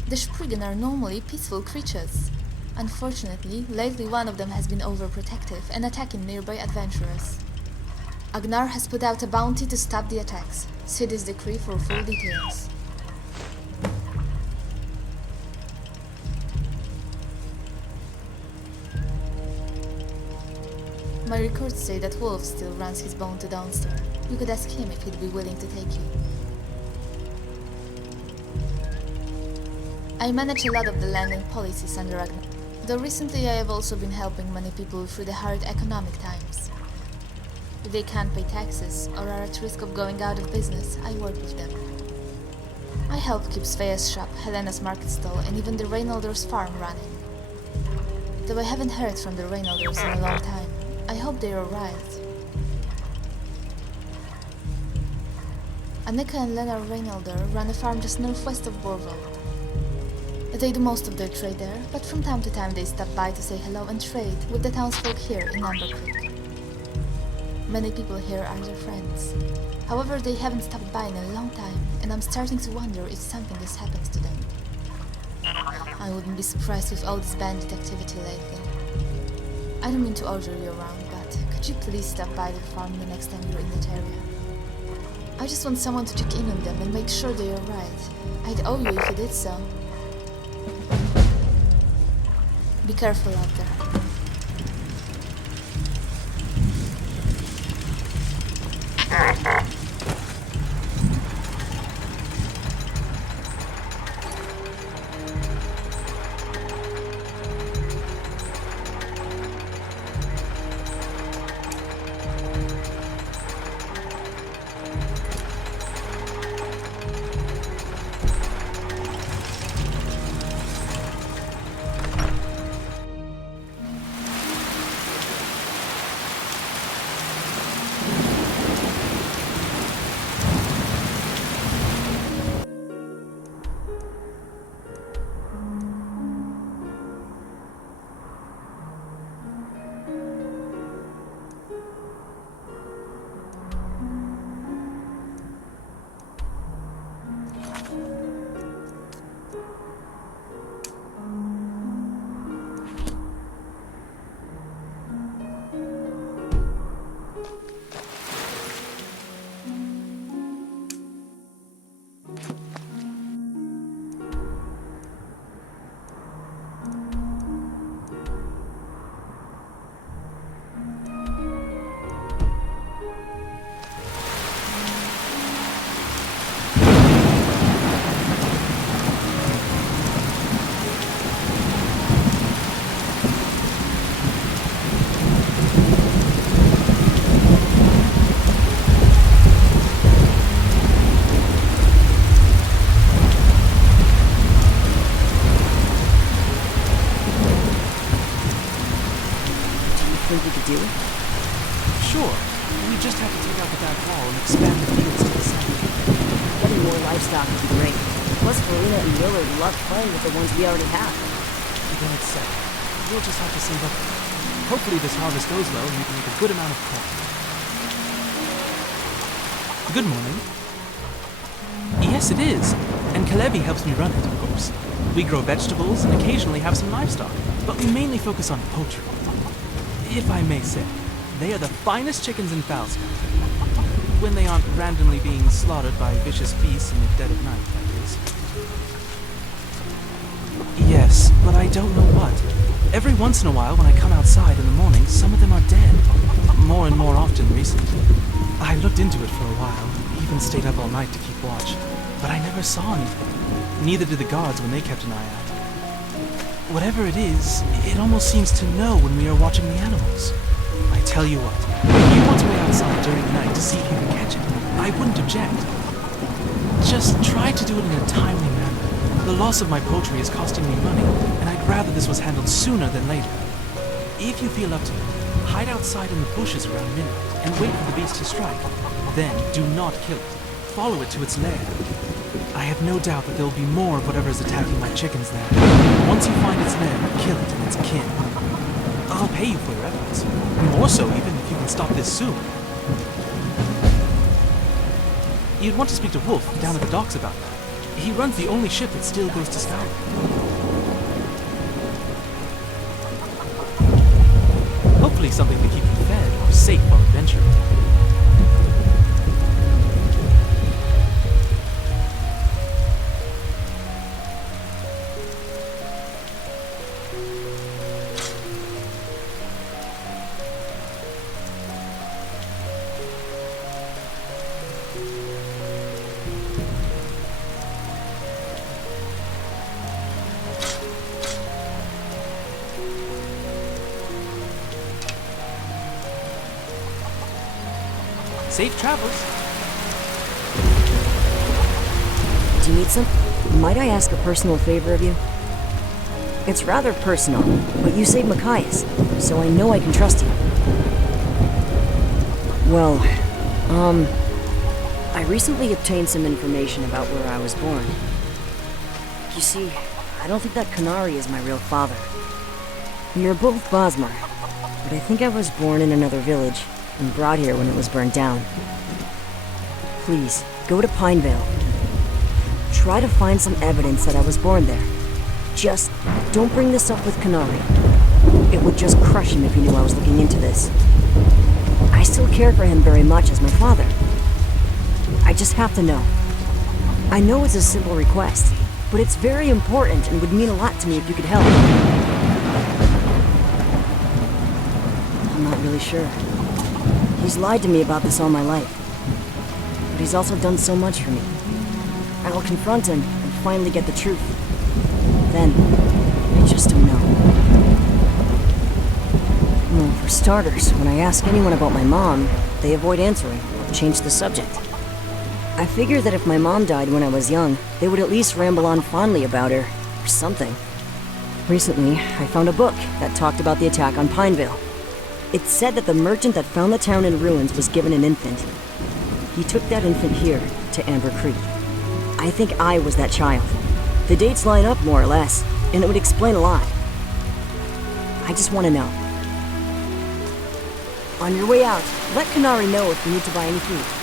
The Spriggan are normally peaceful creatures. Unfortunately, lately one of them has been overprotective and attacking nearby adventurers. Agnar has put out a bounty to stop the attacks. See this decree for full details. My records say that Wolf still runs his bone to Downstone. You could ask him if he'd be willing to take you. I manage a lot of the landing policies under Agnar, though recently I have also been helping many people through the hard economic times. If they can't pay taxes or are at risk of going out of business, I work with them. I help keep Svea's shop, Helena's market stall, and even the Reynolders' farm running. Though I haven't heard from the Reynolders in a long time, I hope they're alright. Annika and Lena Reynolder run a farm just northwest of Borvold. They do most of their trade there, but from time to time they stop by to say hello and trade with the townsfolk here in Amber Creek. Many people here are their friends. However, they haven't stopped by in a long time, and I'm starting to wonder if something has happened to them. I wouldn't be surprised with all this bandit activity lately. I don't mean to order you around, but could you please stop by the farm the next time you're in that area? I just want someone to check in on them and make sure they are right. I'd owe you if you did so. Be careful out there. think we could do it? Sure. We just have to take out the back wall and expand the fields to the south. Getting more livestock would be great. Plus, Farina and Willard love playing with the ones we already have. Then it's set. We'll just have to save up. Hopefully this harvest goes well and we can make a good amount of corn. Good morning. Yes, it is. And Kalevi helps me run it, of course. We grow vegetables and occasionally have some livestock, but we mainly focus on poultry. If I may say, they are the finest chickens in Falska. When they aren't randomly being slaughtered by vicious beasts in the dead of night, that is. Yes, but I don't know what. Every once in a while when I come outside in the morning, some of them are dead. More and more often recently. I looked into it for a while, even stayed up all night to keep watch, but I never saw anything. Neither did the guards when they kept an eye out. Whatever it is, it almost seems to know when we are watching the animals. I tell you what, if you want to wait outside during the night to see if you can catch it, I wouldn't object. Just try to do it in a timely manner. The loss of my poultry is costing me money, and I'd rather this was handled sooner than later. If you feel up to it, hide outside in the bushes around midnight and wait for the beast to strike. Then do not kill it. Follow it to its lair. I have no doubt that there will be more of whatever is attacking my chickens there. Once you find its lair, kill it and its kin. I'll pay you for your efforts. More so even if you can stop this soon. You'd want to speak to Wolf down at the docks about that. He runs the only ship that still goes to Scotland. Hopefully something to keep you fed or safe while adventuring. Safe travels. Do you need some? Might I ask a personal favor of you? It's rather personal, but you saved Machias, so I know I can trust you. Well, I recently obtained some information about where I was born. You see, I don't think that Canary is my real father. We are both Bosmer, but I think I was born in another village and brought here when it was burned down. Please, go to Pinevale. Try to find some evidence that I was born there. Just don't bring this up with Canary. It would just crush him if he knew I was looking into this. I still care for him very much as my father. I just have to know. I know it's a simple request, but it's very important and would mean a lot to me if you could help. I'm not really sure. He's lied to me about this all my life. But he's also done so much for me. I will confront him and finally get the truth. Then, I just don't know. Well, for starters, when I ask anyone about my mom, they avoid answering or change the subject. I figured that if my mom died when I was young, they would at least ramble on fondly about her, or something. Recently, I found a book that talked about the attack on Pineville. It said that the merchant that found the town in ruins was given an infant. He took that infant here, to Amber Creek. I think I was that child. The dates line up more or less, and it would explain a lot. I just want to know. On your way out, let Kanari know if you need to buy any food.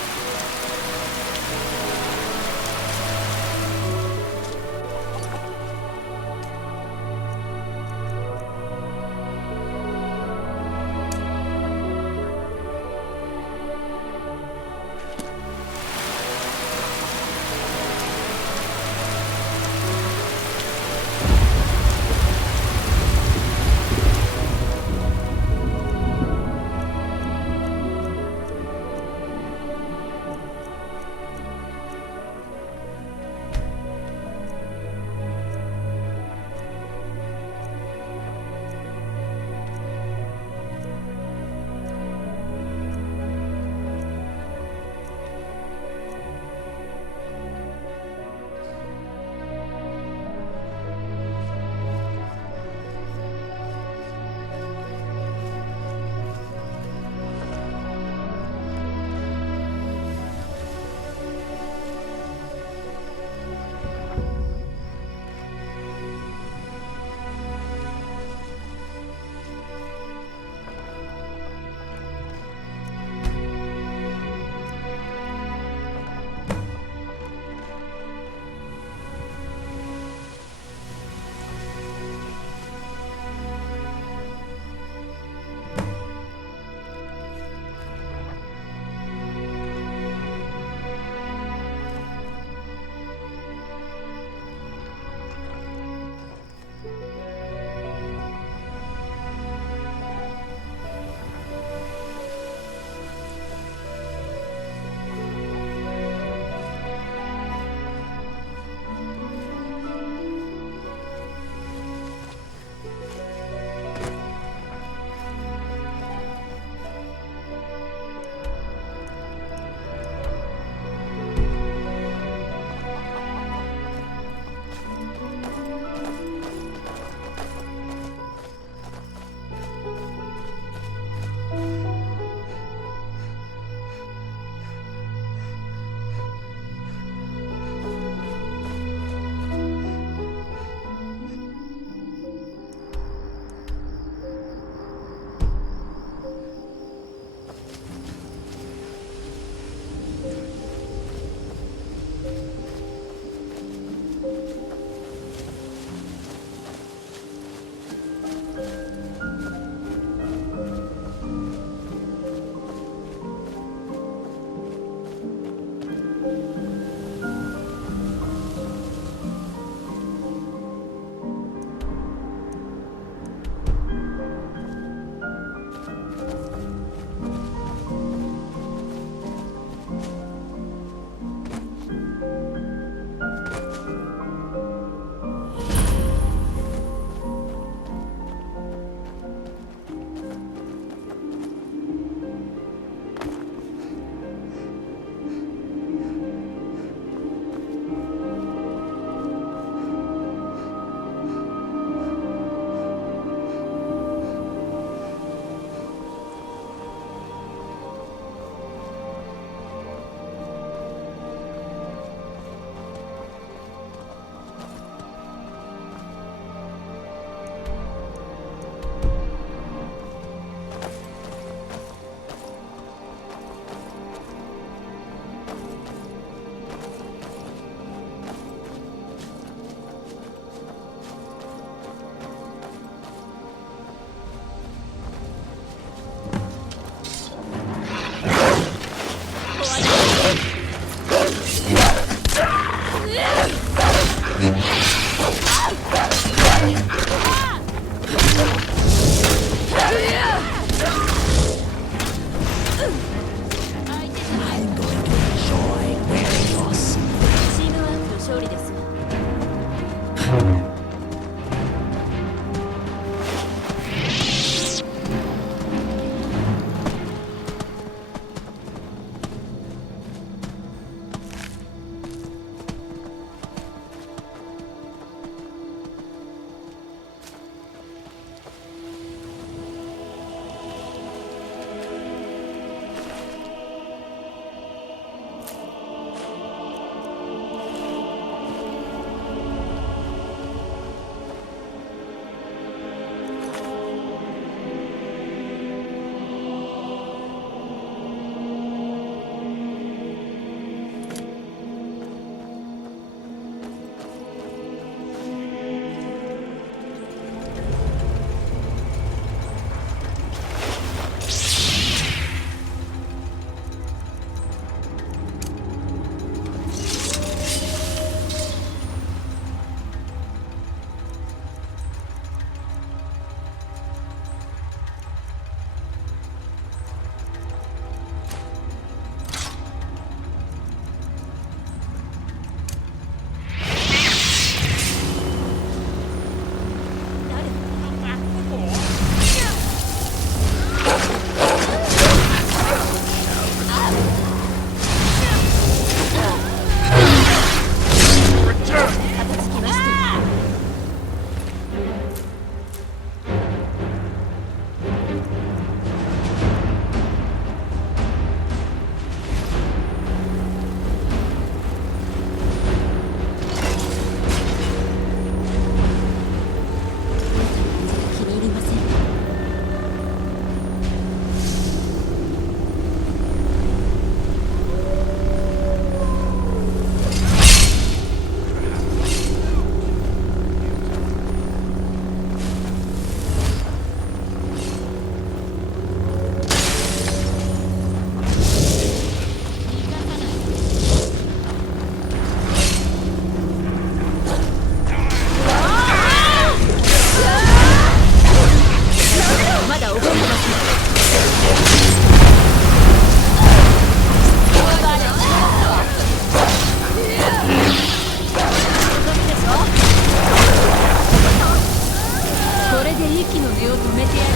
息の根を止めてやる。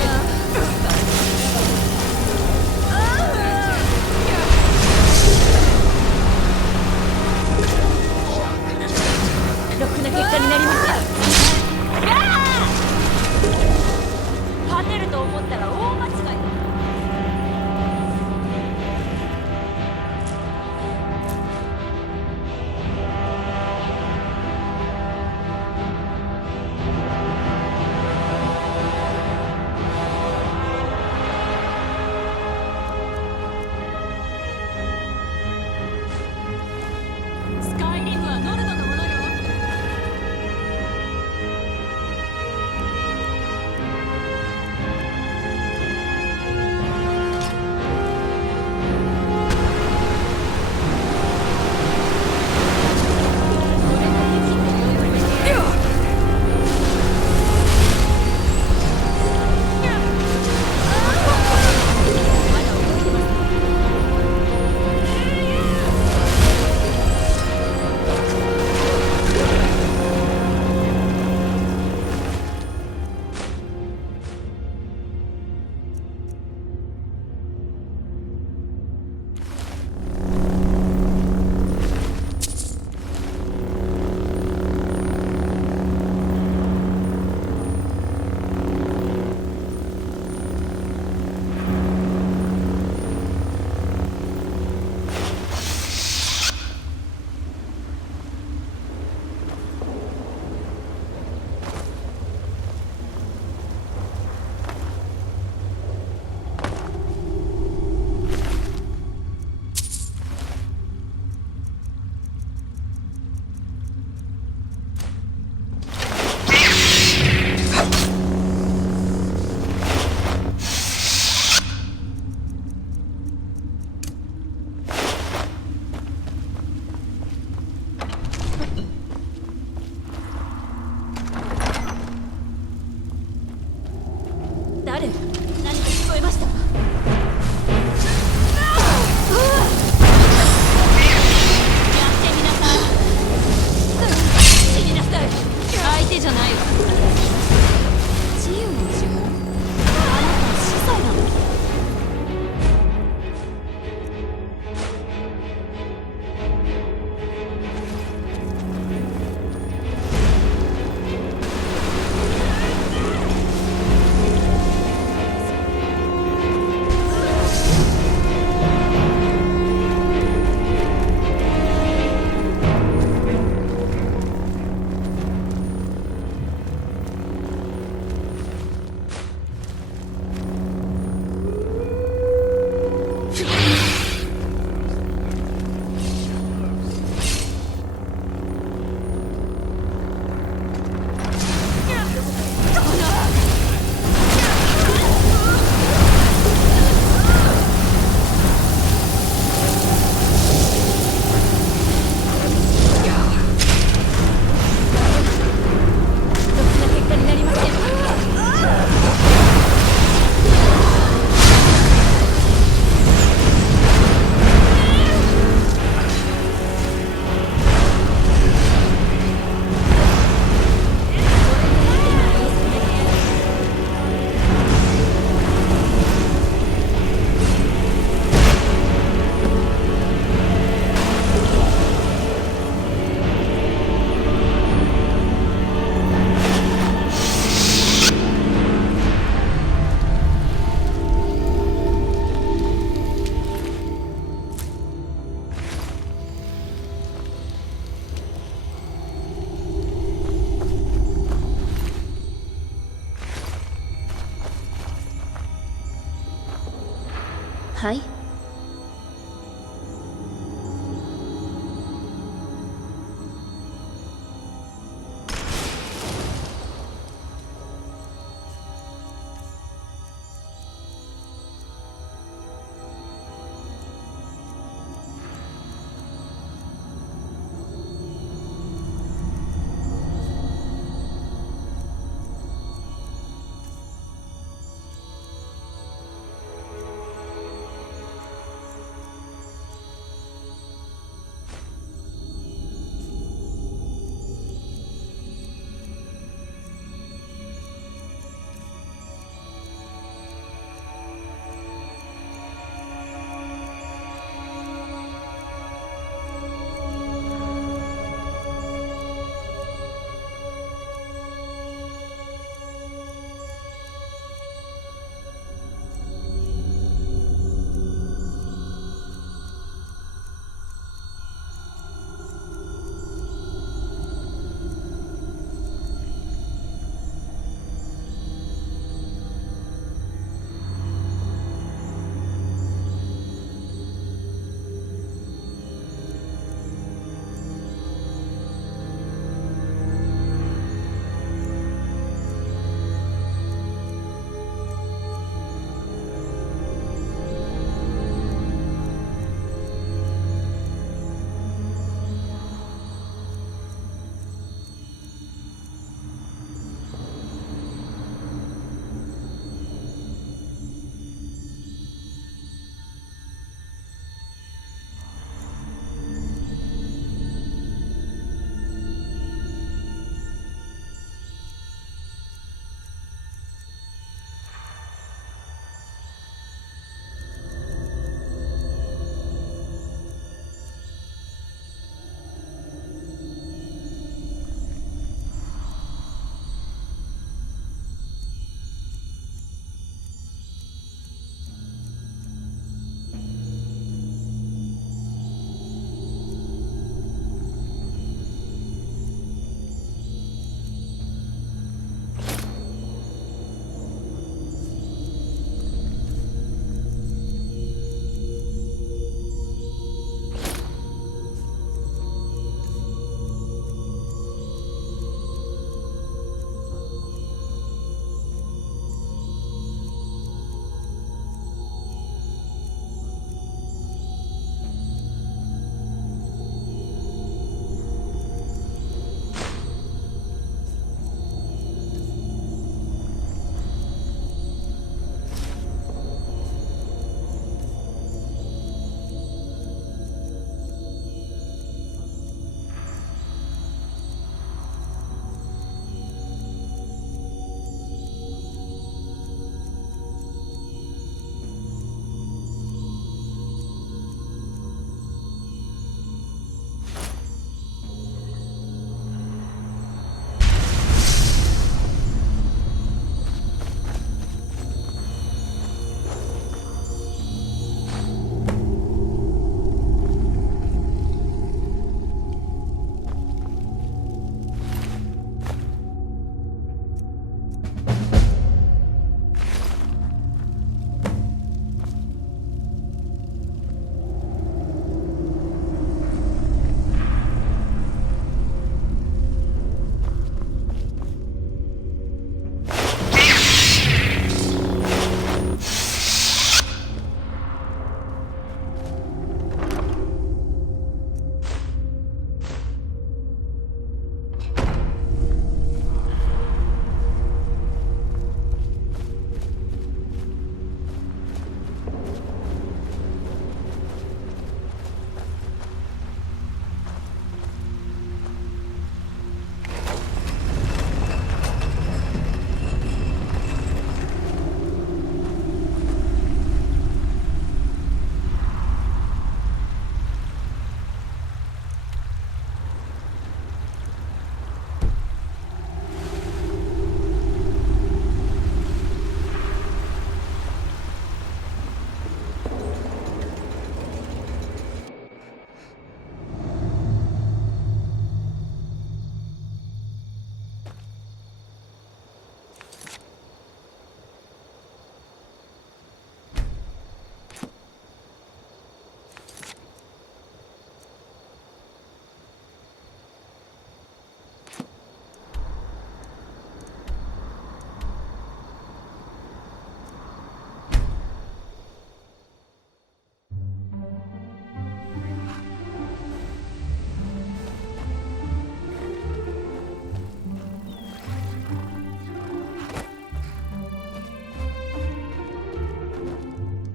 ろくな結果になりました。勝てると思ったら大間違いだ。スカイリムはノルドのものよ。誰？何か聞こえました？やってみなさい。死になさい。相手じゃないわ。自由の呪文？あなたは司祭なの？はい。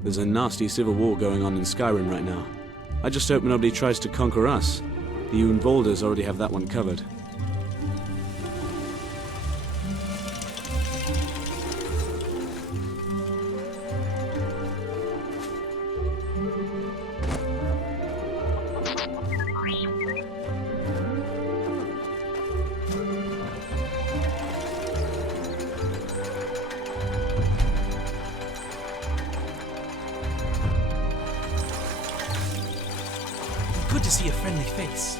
There's a nasty civil war going on in Skyrim right now. I just hope nobody tries to conquer us. The Unvolders already have that one covered. Good to see a friendly face.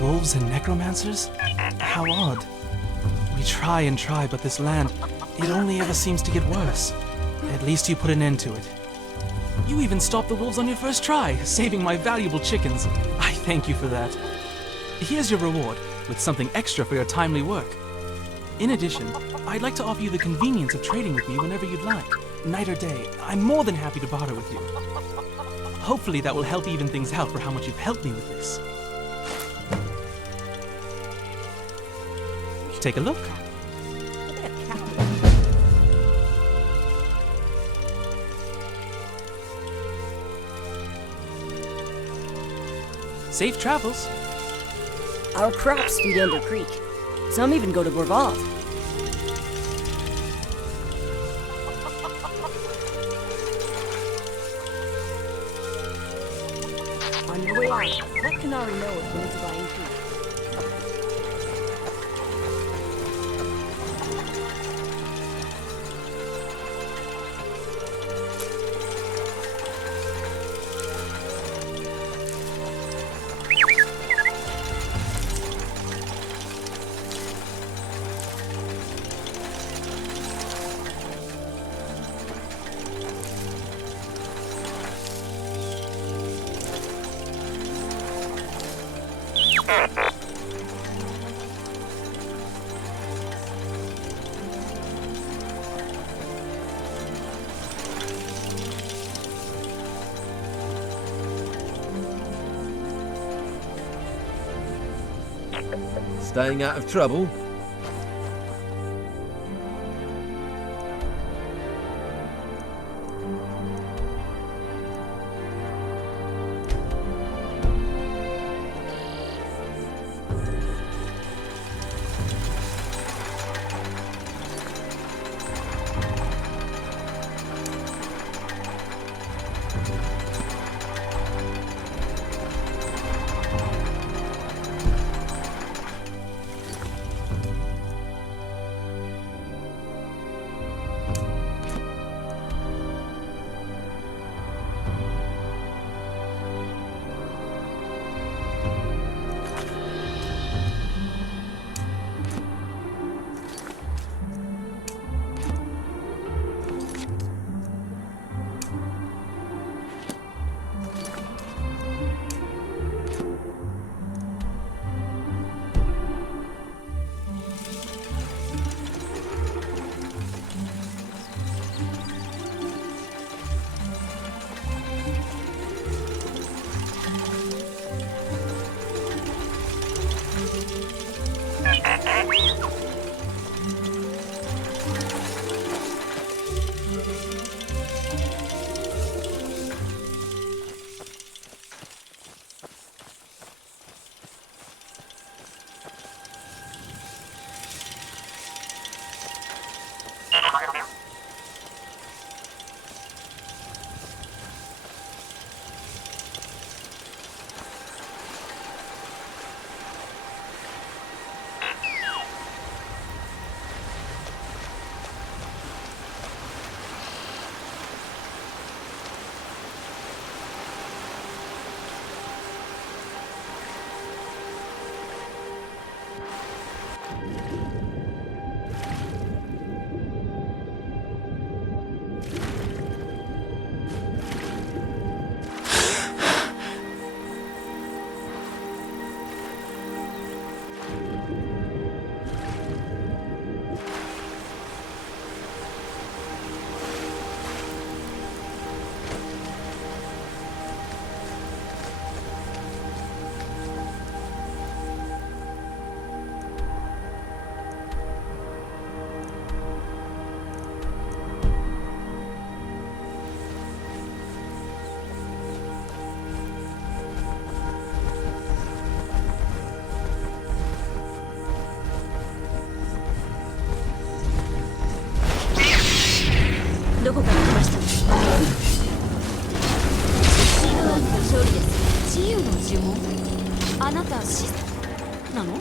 Wolves and necromancers? How odd. We try and try, but this land, it only ever seems to get worse. At least you put an end to it. You even stopped the wolves on your first try, saving my valuable chickens. I thank you for that. Here's your reward, with something extra for your timely work. In addition, I'd like to offer you the convenience of trading with me whenever you'd like. Night or day, I'm more than happy to barter with you. Hopefully that will help even things out for how much you've helped me with this. Take a look. Safe travels. Our crops feed Ember Creek. Some even go to Borvald. On your way out, let Canary know if we need to buy any food. Staying out of trouble? どこから来ました？チームワークの勝利です。自由の呪文？あなた死なの？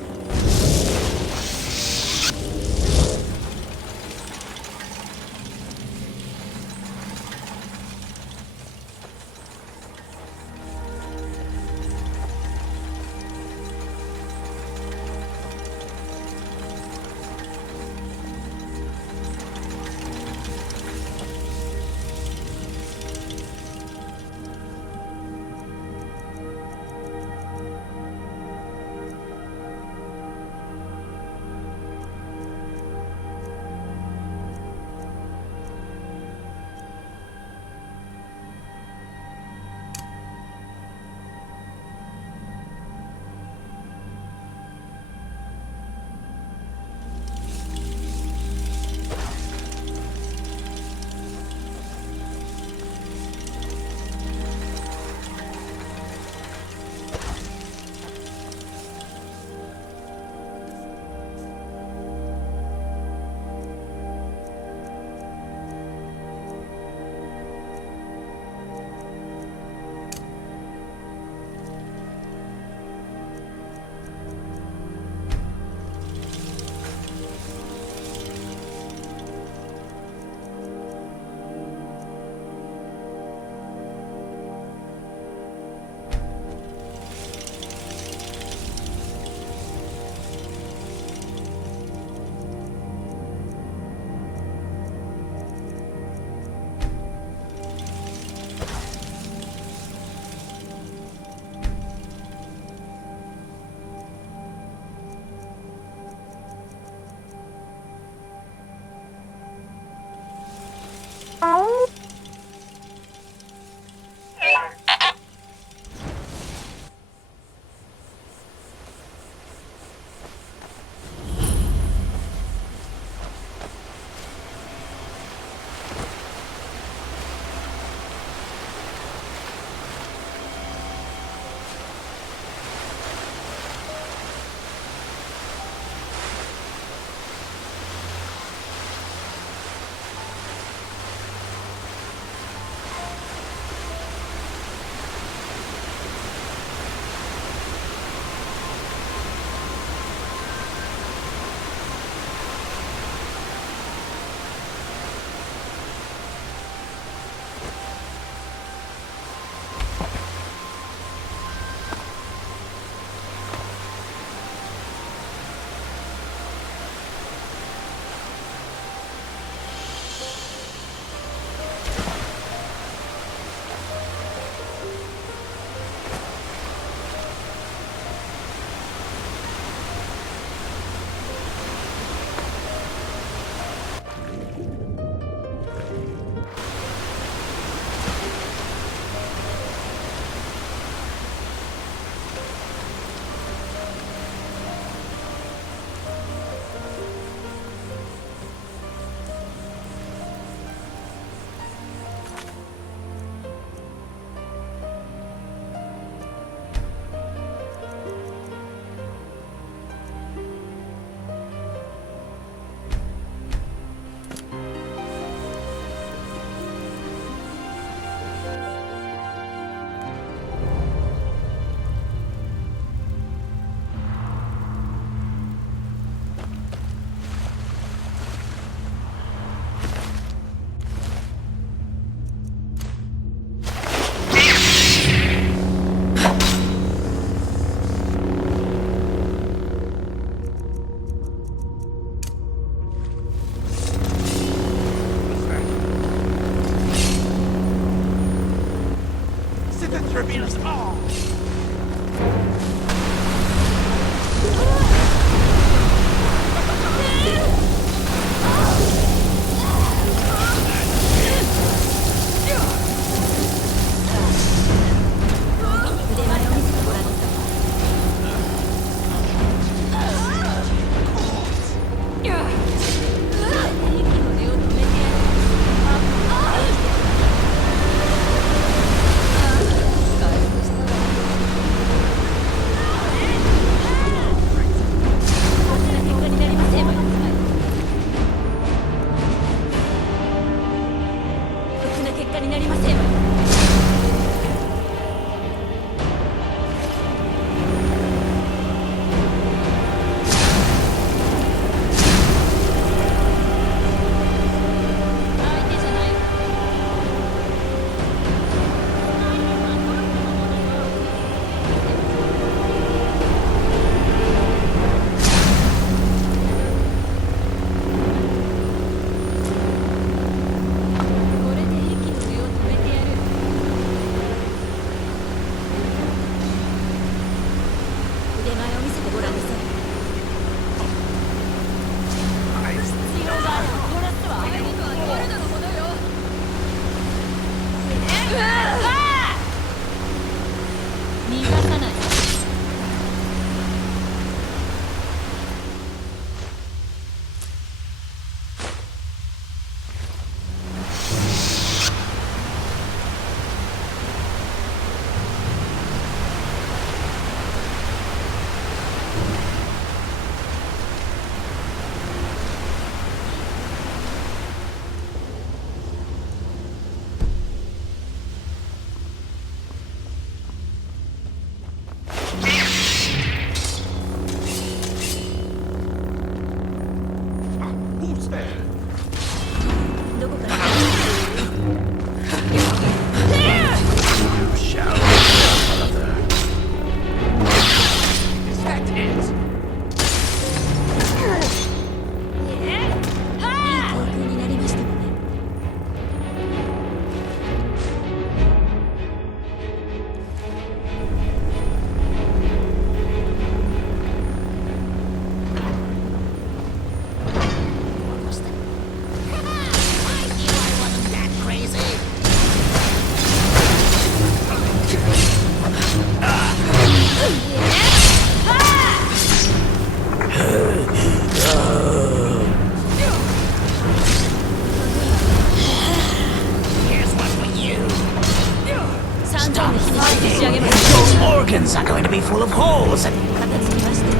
engines are going to be full of holes and... 片付きましたよ。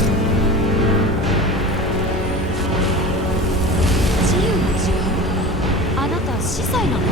自由の自由。あなた司祭なの？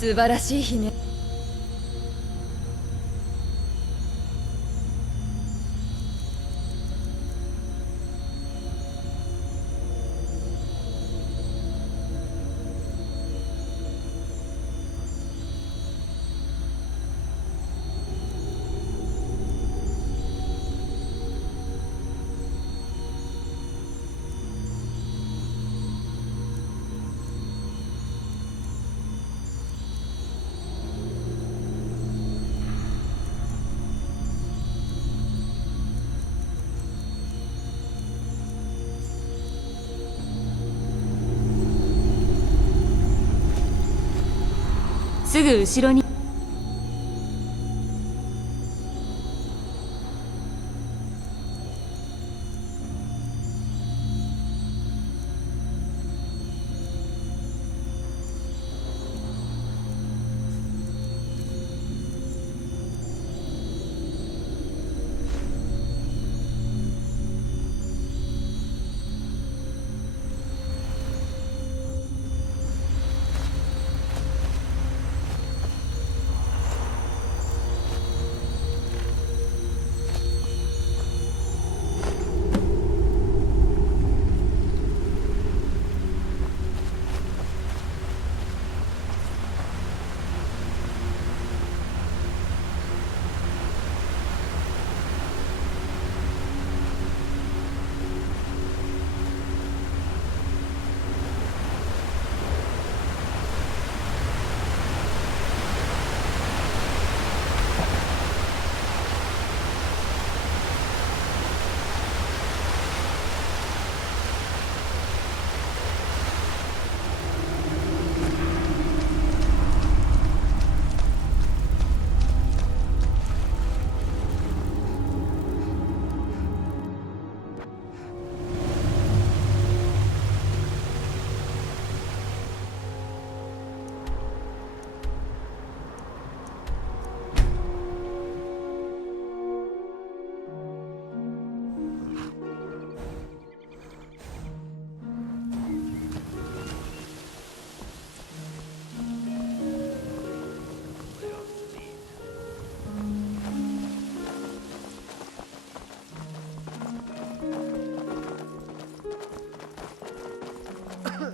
素晴らしい姫。すぐ後ろに。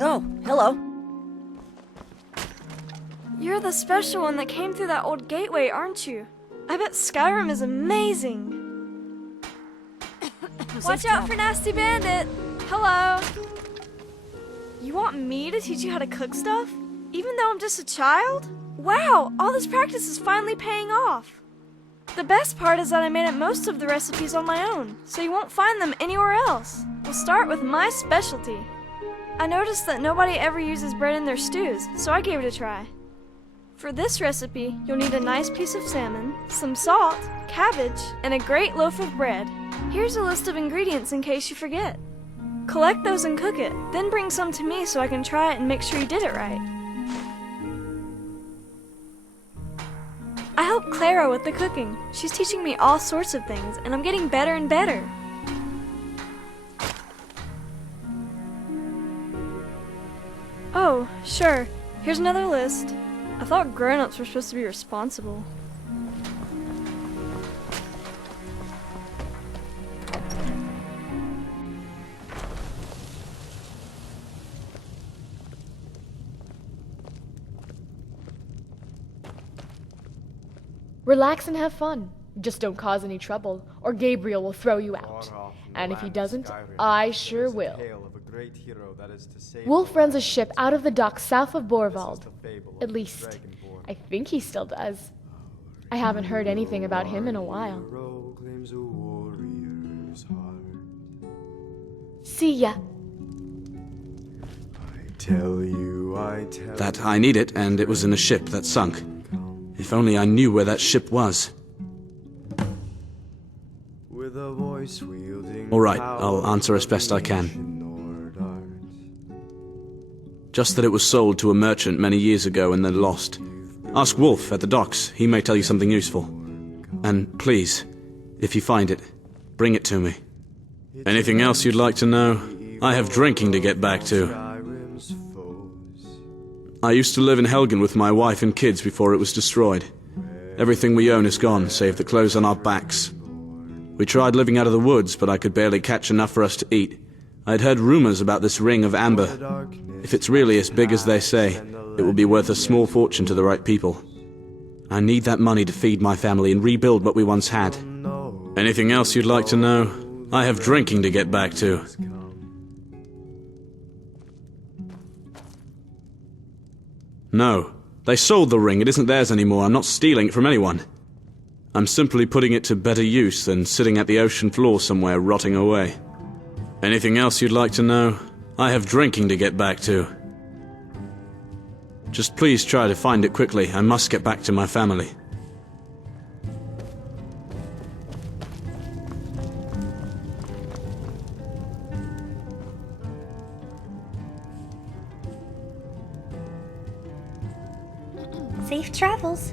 Oh, hello. You're the special one that came through that old gateway, aren't you? I bet Skyrim is amazing. Watch out for Nasty Bandit! Hello! You want me to teach you how to cook stuff? Even though I'm just a child? Wow, all this practice is finally paying off. The best part is that I made up most of the recipes on my own, so you won't find them anywhere else. We'll start with my specialty. I noticed that nobody ever uses bread in their stews, so I gave it a try. For this recipe, you'll need a nice piece of salmon, some salt, cabbage, and a great loaf of bread. Here's a list of ingredients in case you forget. Collect those and cook it, then bring some to me so I can try it and make sure you did it right. I help Clara with the cooking. She's teaching me all sorts of things, and I'm getting better and better. Oh, sure. Here's another list. I thought grown-ups were supposed to be responsible. Relax and have fun. Just don't cause any trouble, or Gabriel will throw you out. And if he doesn't, I sure will. Wolf runs a ship out of the docks south of Borvald. At least, I think he still does. I haven't heard anything about him in a while. See ya. That I need it, and it was in a ship that sunk. If only I knew where that ship was. Alright, I'll answer as best I can. Just that it was sold to a merchant many years ago and then lost. Ask Wolf at the docks, he may tell you something useful. And please, if you find it, bring it to me. Anything else you'd like to know? I have drinking to get back to. I used to live in Helgen with my wife and kids before it was destroyed. Everything we own is gone, save the clothes on our backs. We tried living out of the woods, but I could barely catch enough for us to eat. I'd heard rumors about this ring of amber. If it's really as big as they say, it will be worth a small fortune to the right people. I need that money to feed my family and rebuild what we once had. Anything else you'd like to know? I have drinking to get back to. No. They sold the ring. It isn't theirs anymore. I'm not stealing it from anyone. I'm simply putting it to better use than sitting at the ocean floor somewhere rotting away. Anything else you'd like to know? I have drinking to get back to. Just please try to find it quickly. I must get back to my family. Safe travels.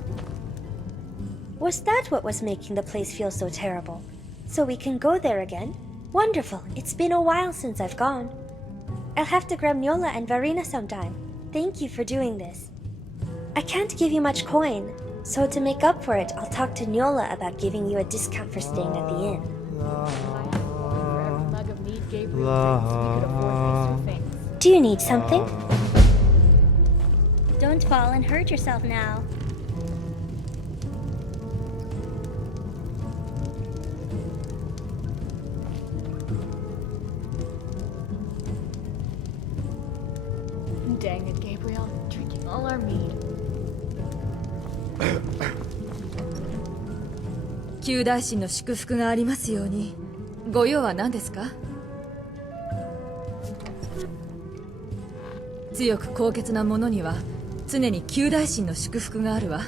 Was that what was making the place feel so terrible? So we can go there again? Wonderful. It's been a while since I've gone. I'll have to grab Nyola and Varina sometime. Thank you for doing this. I can't give you much coin, so to make up for it, I'll talk to Nyola about giving you a discount for staying at the inn. Do you need something? Don't fall and hurt yourself now. Dang it, Gabriel. Drinking all our mead. 旧大神の祝福がありますように。ご用は何ですか？強く高潔な者には常に旧大神の祝福があるわ。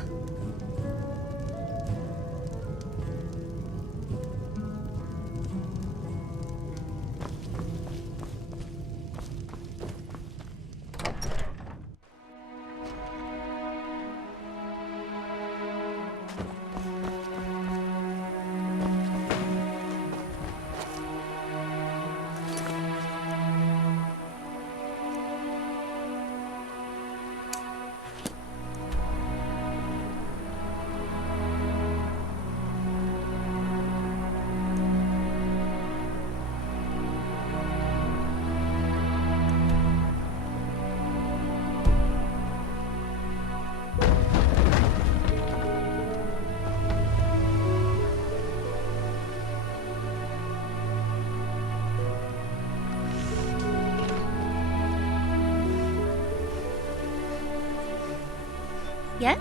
Yes?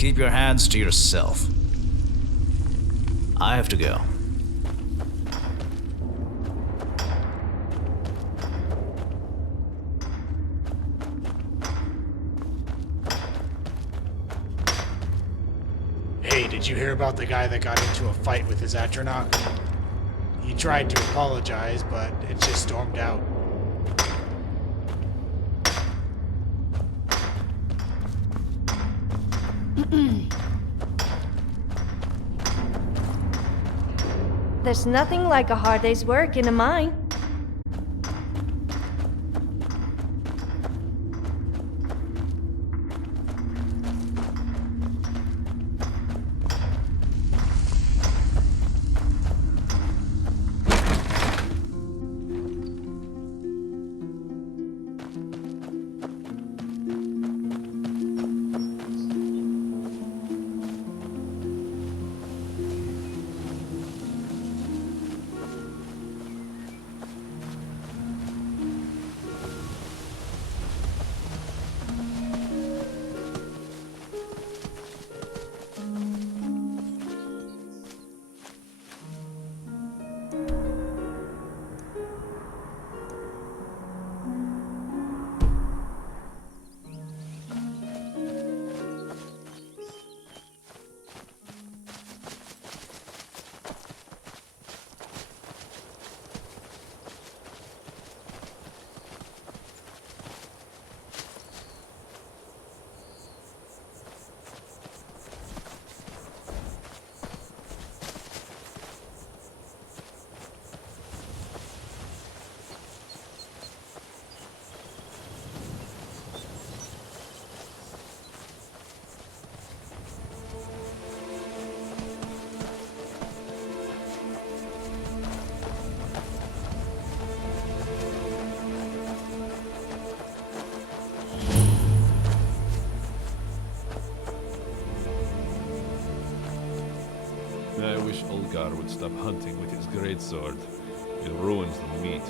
Keep your hands to yourself. I have to go. Hey, did you hear about the guy that got into a fight with his astronaut? He tried to apologize, but it just stormed out. There's nothing like a hard day's work in a mine. I wish Ulgar would stop hunting with his greatsword. It ruins the meat.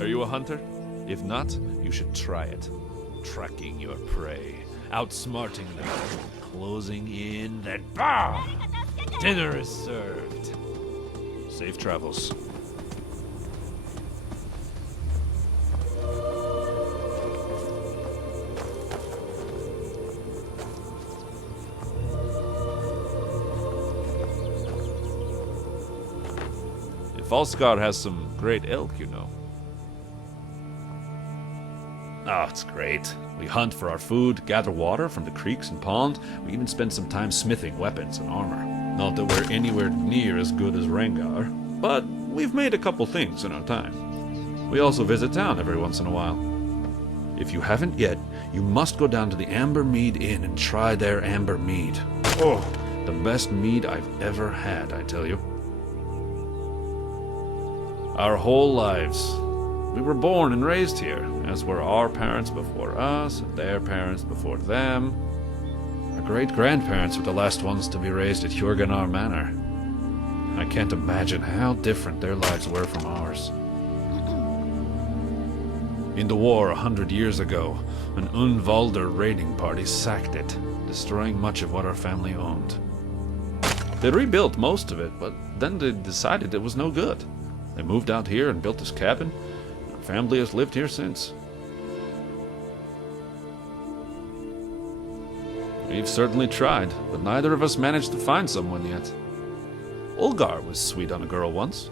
Are you a hunter? If not, you should try it. Tracking your prey, outsmarting them, closing in, then BAM! Dinner is served. Safe travels. Falskar has some great elk, you know. Oh, it's great. We hunt for our food, gather water from the creeks and ponds. We even spend some time smithing weapons and armor. Not that we're anywhere near as good as Rengar, but we've made a couple things in our time. We also visit town every once in a while. If you haven't yet, you must go down to the Amber Mead Inn and try their amber mead. Oh, the best mead I've ever had, I tell you. Our whole lives, we were born and raised here, as were our parents before us, and their parents before them. Our great-grandparents were the last ones to be raised at Hjorganar Manor. I can't imagine how different their lives were from ours. In the war 100 years ago, an Unvalder raiding party sacked it, destroying much of what our family owned. They rebuilt most of it, but then they decided it was no good. They moved out here and built this cabin. Our family has lived here since. We've certainly tried, but neither of us managed to find someone yet. Ulgar was sweet on a girl once,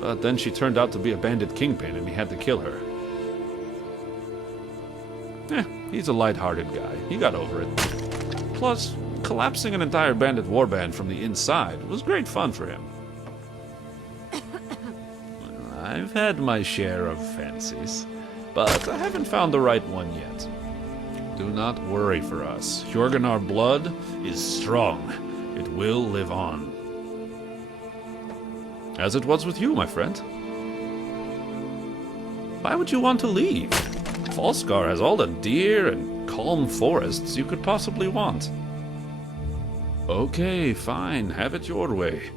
but then she turned out to be a bandit kingpin and he had to kill her. He's a light-hearted guy. He got over it. Plus, collapsing an entire bandit warband from the inside was great fun for him. I've had my share of fancies, but I haven't found the right one yet. Do not worry for us. Hjorganar blood is strong. It will live on. As it was with you, my friend. Why would you want to leave? Falskar has all the deer and calm forests you could possibly want. Okay, fine. Have it your way.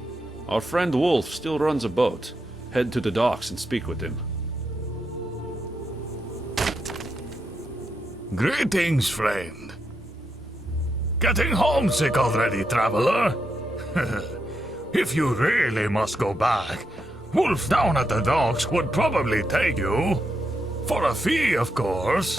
Our friend Wolf still runs a boat. Head to the docks and speak with him. Greetings, friend. Getting homesick already, traveler? If you really must go back, Wolf down at the docks would probably take you. For a fee, of course.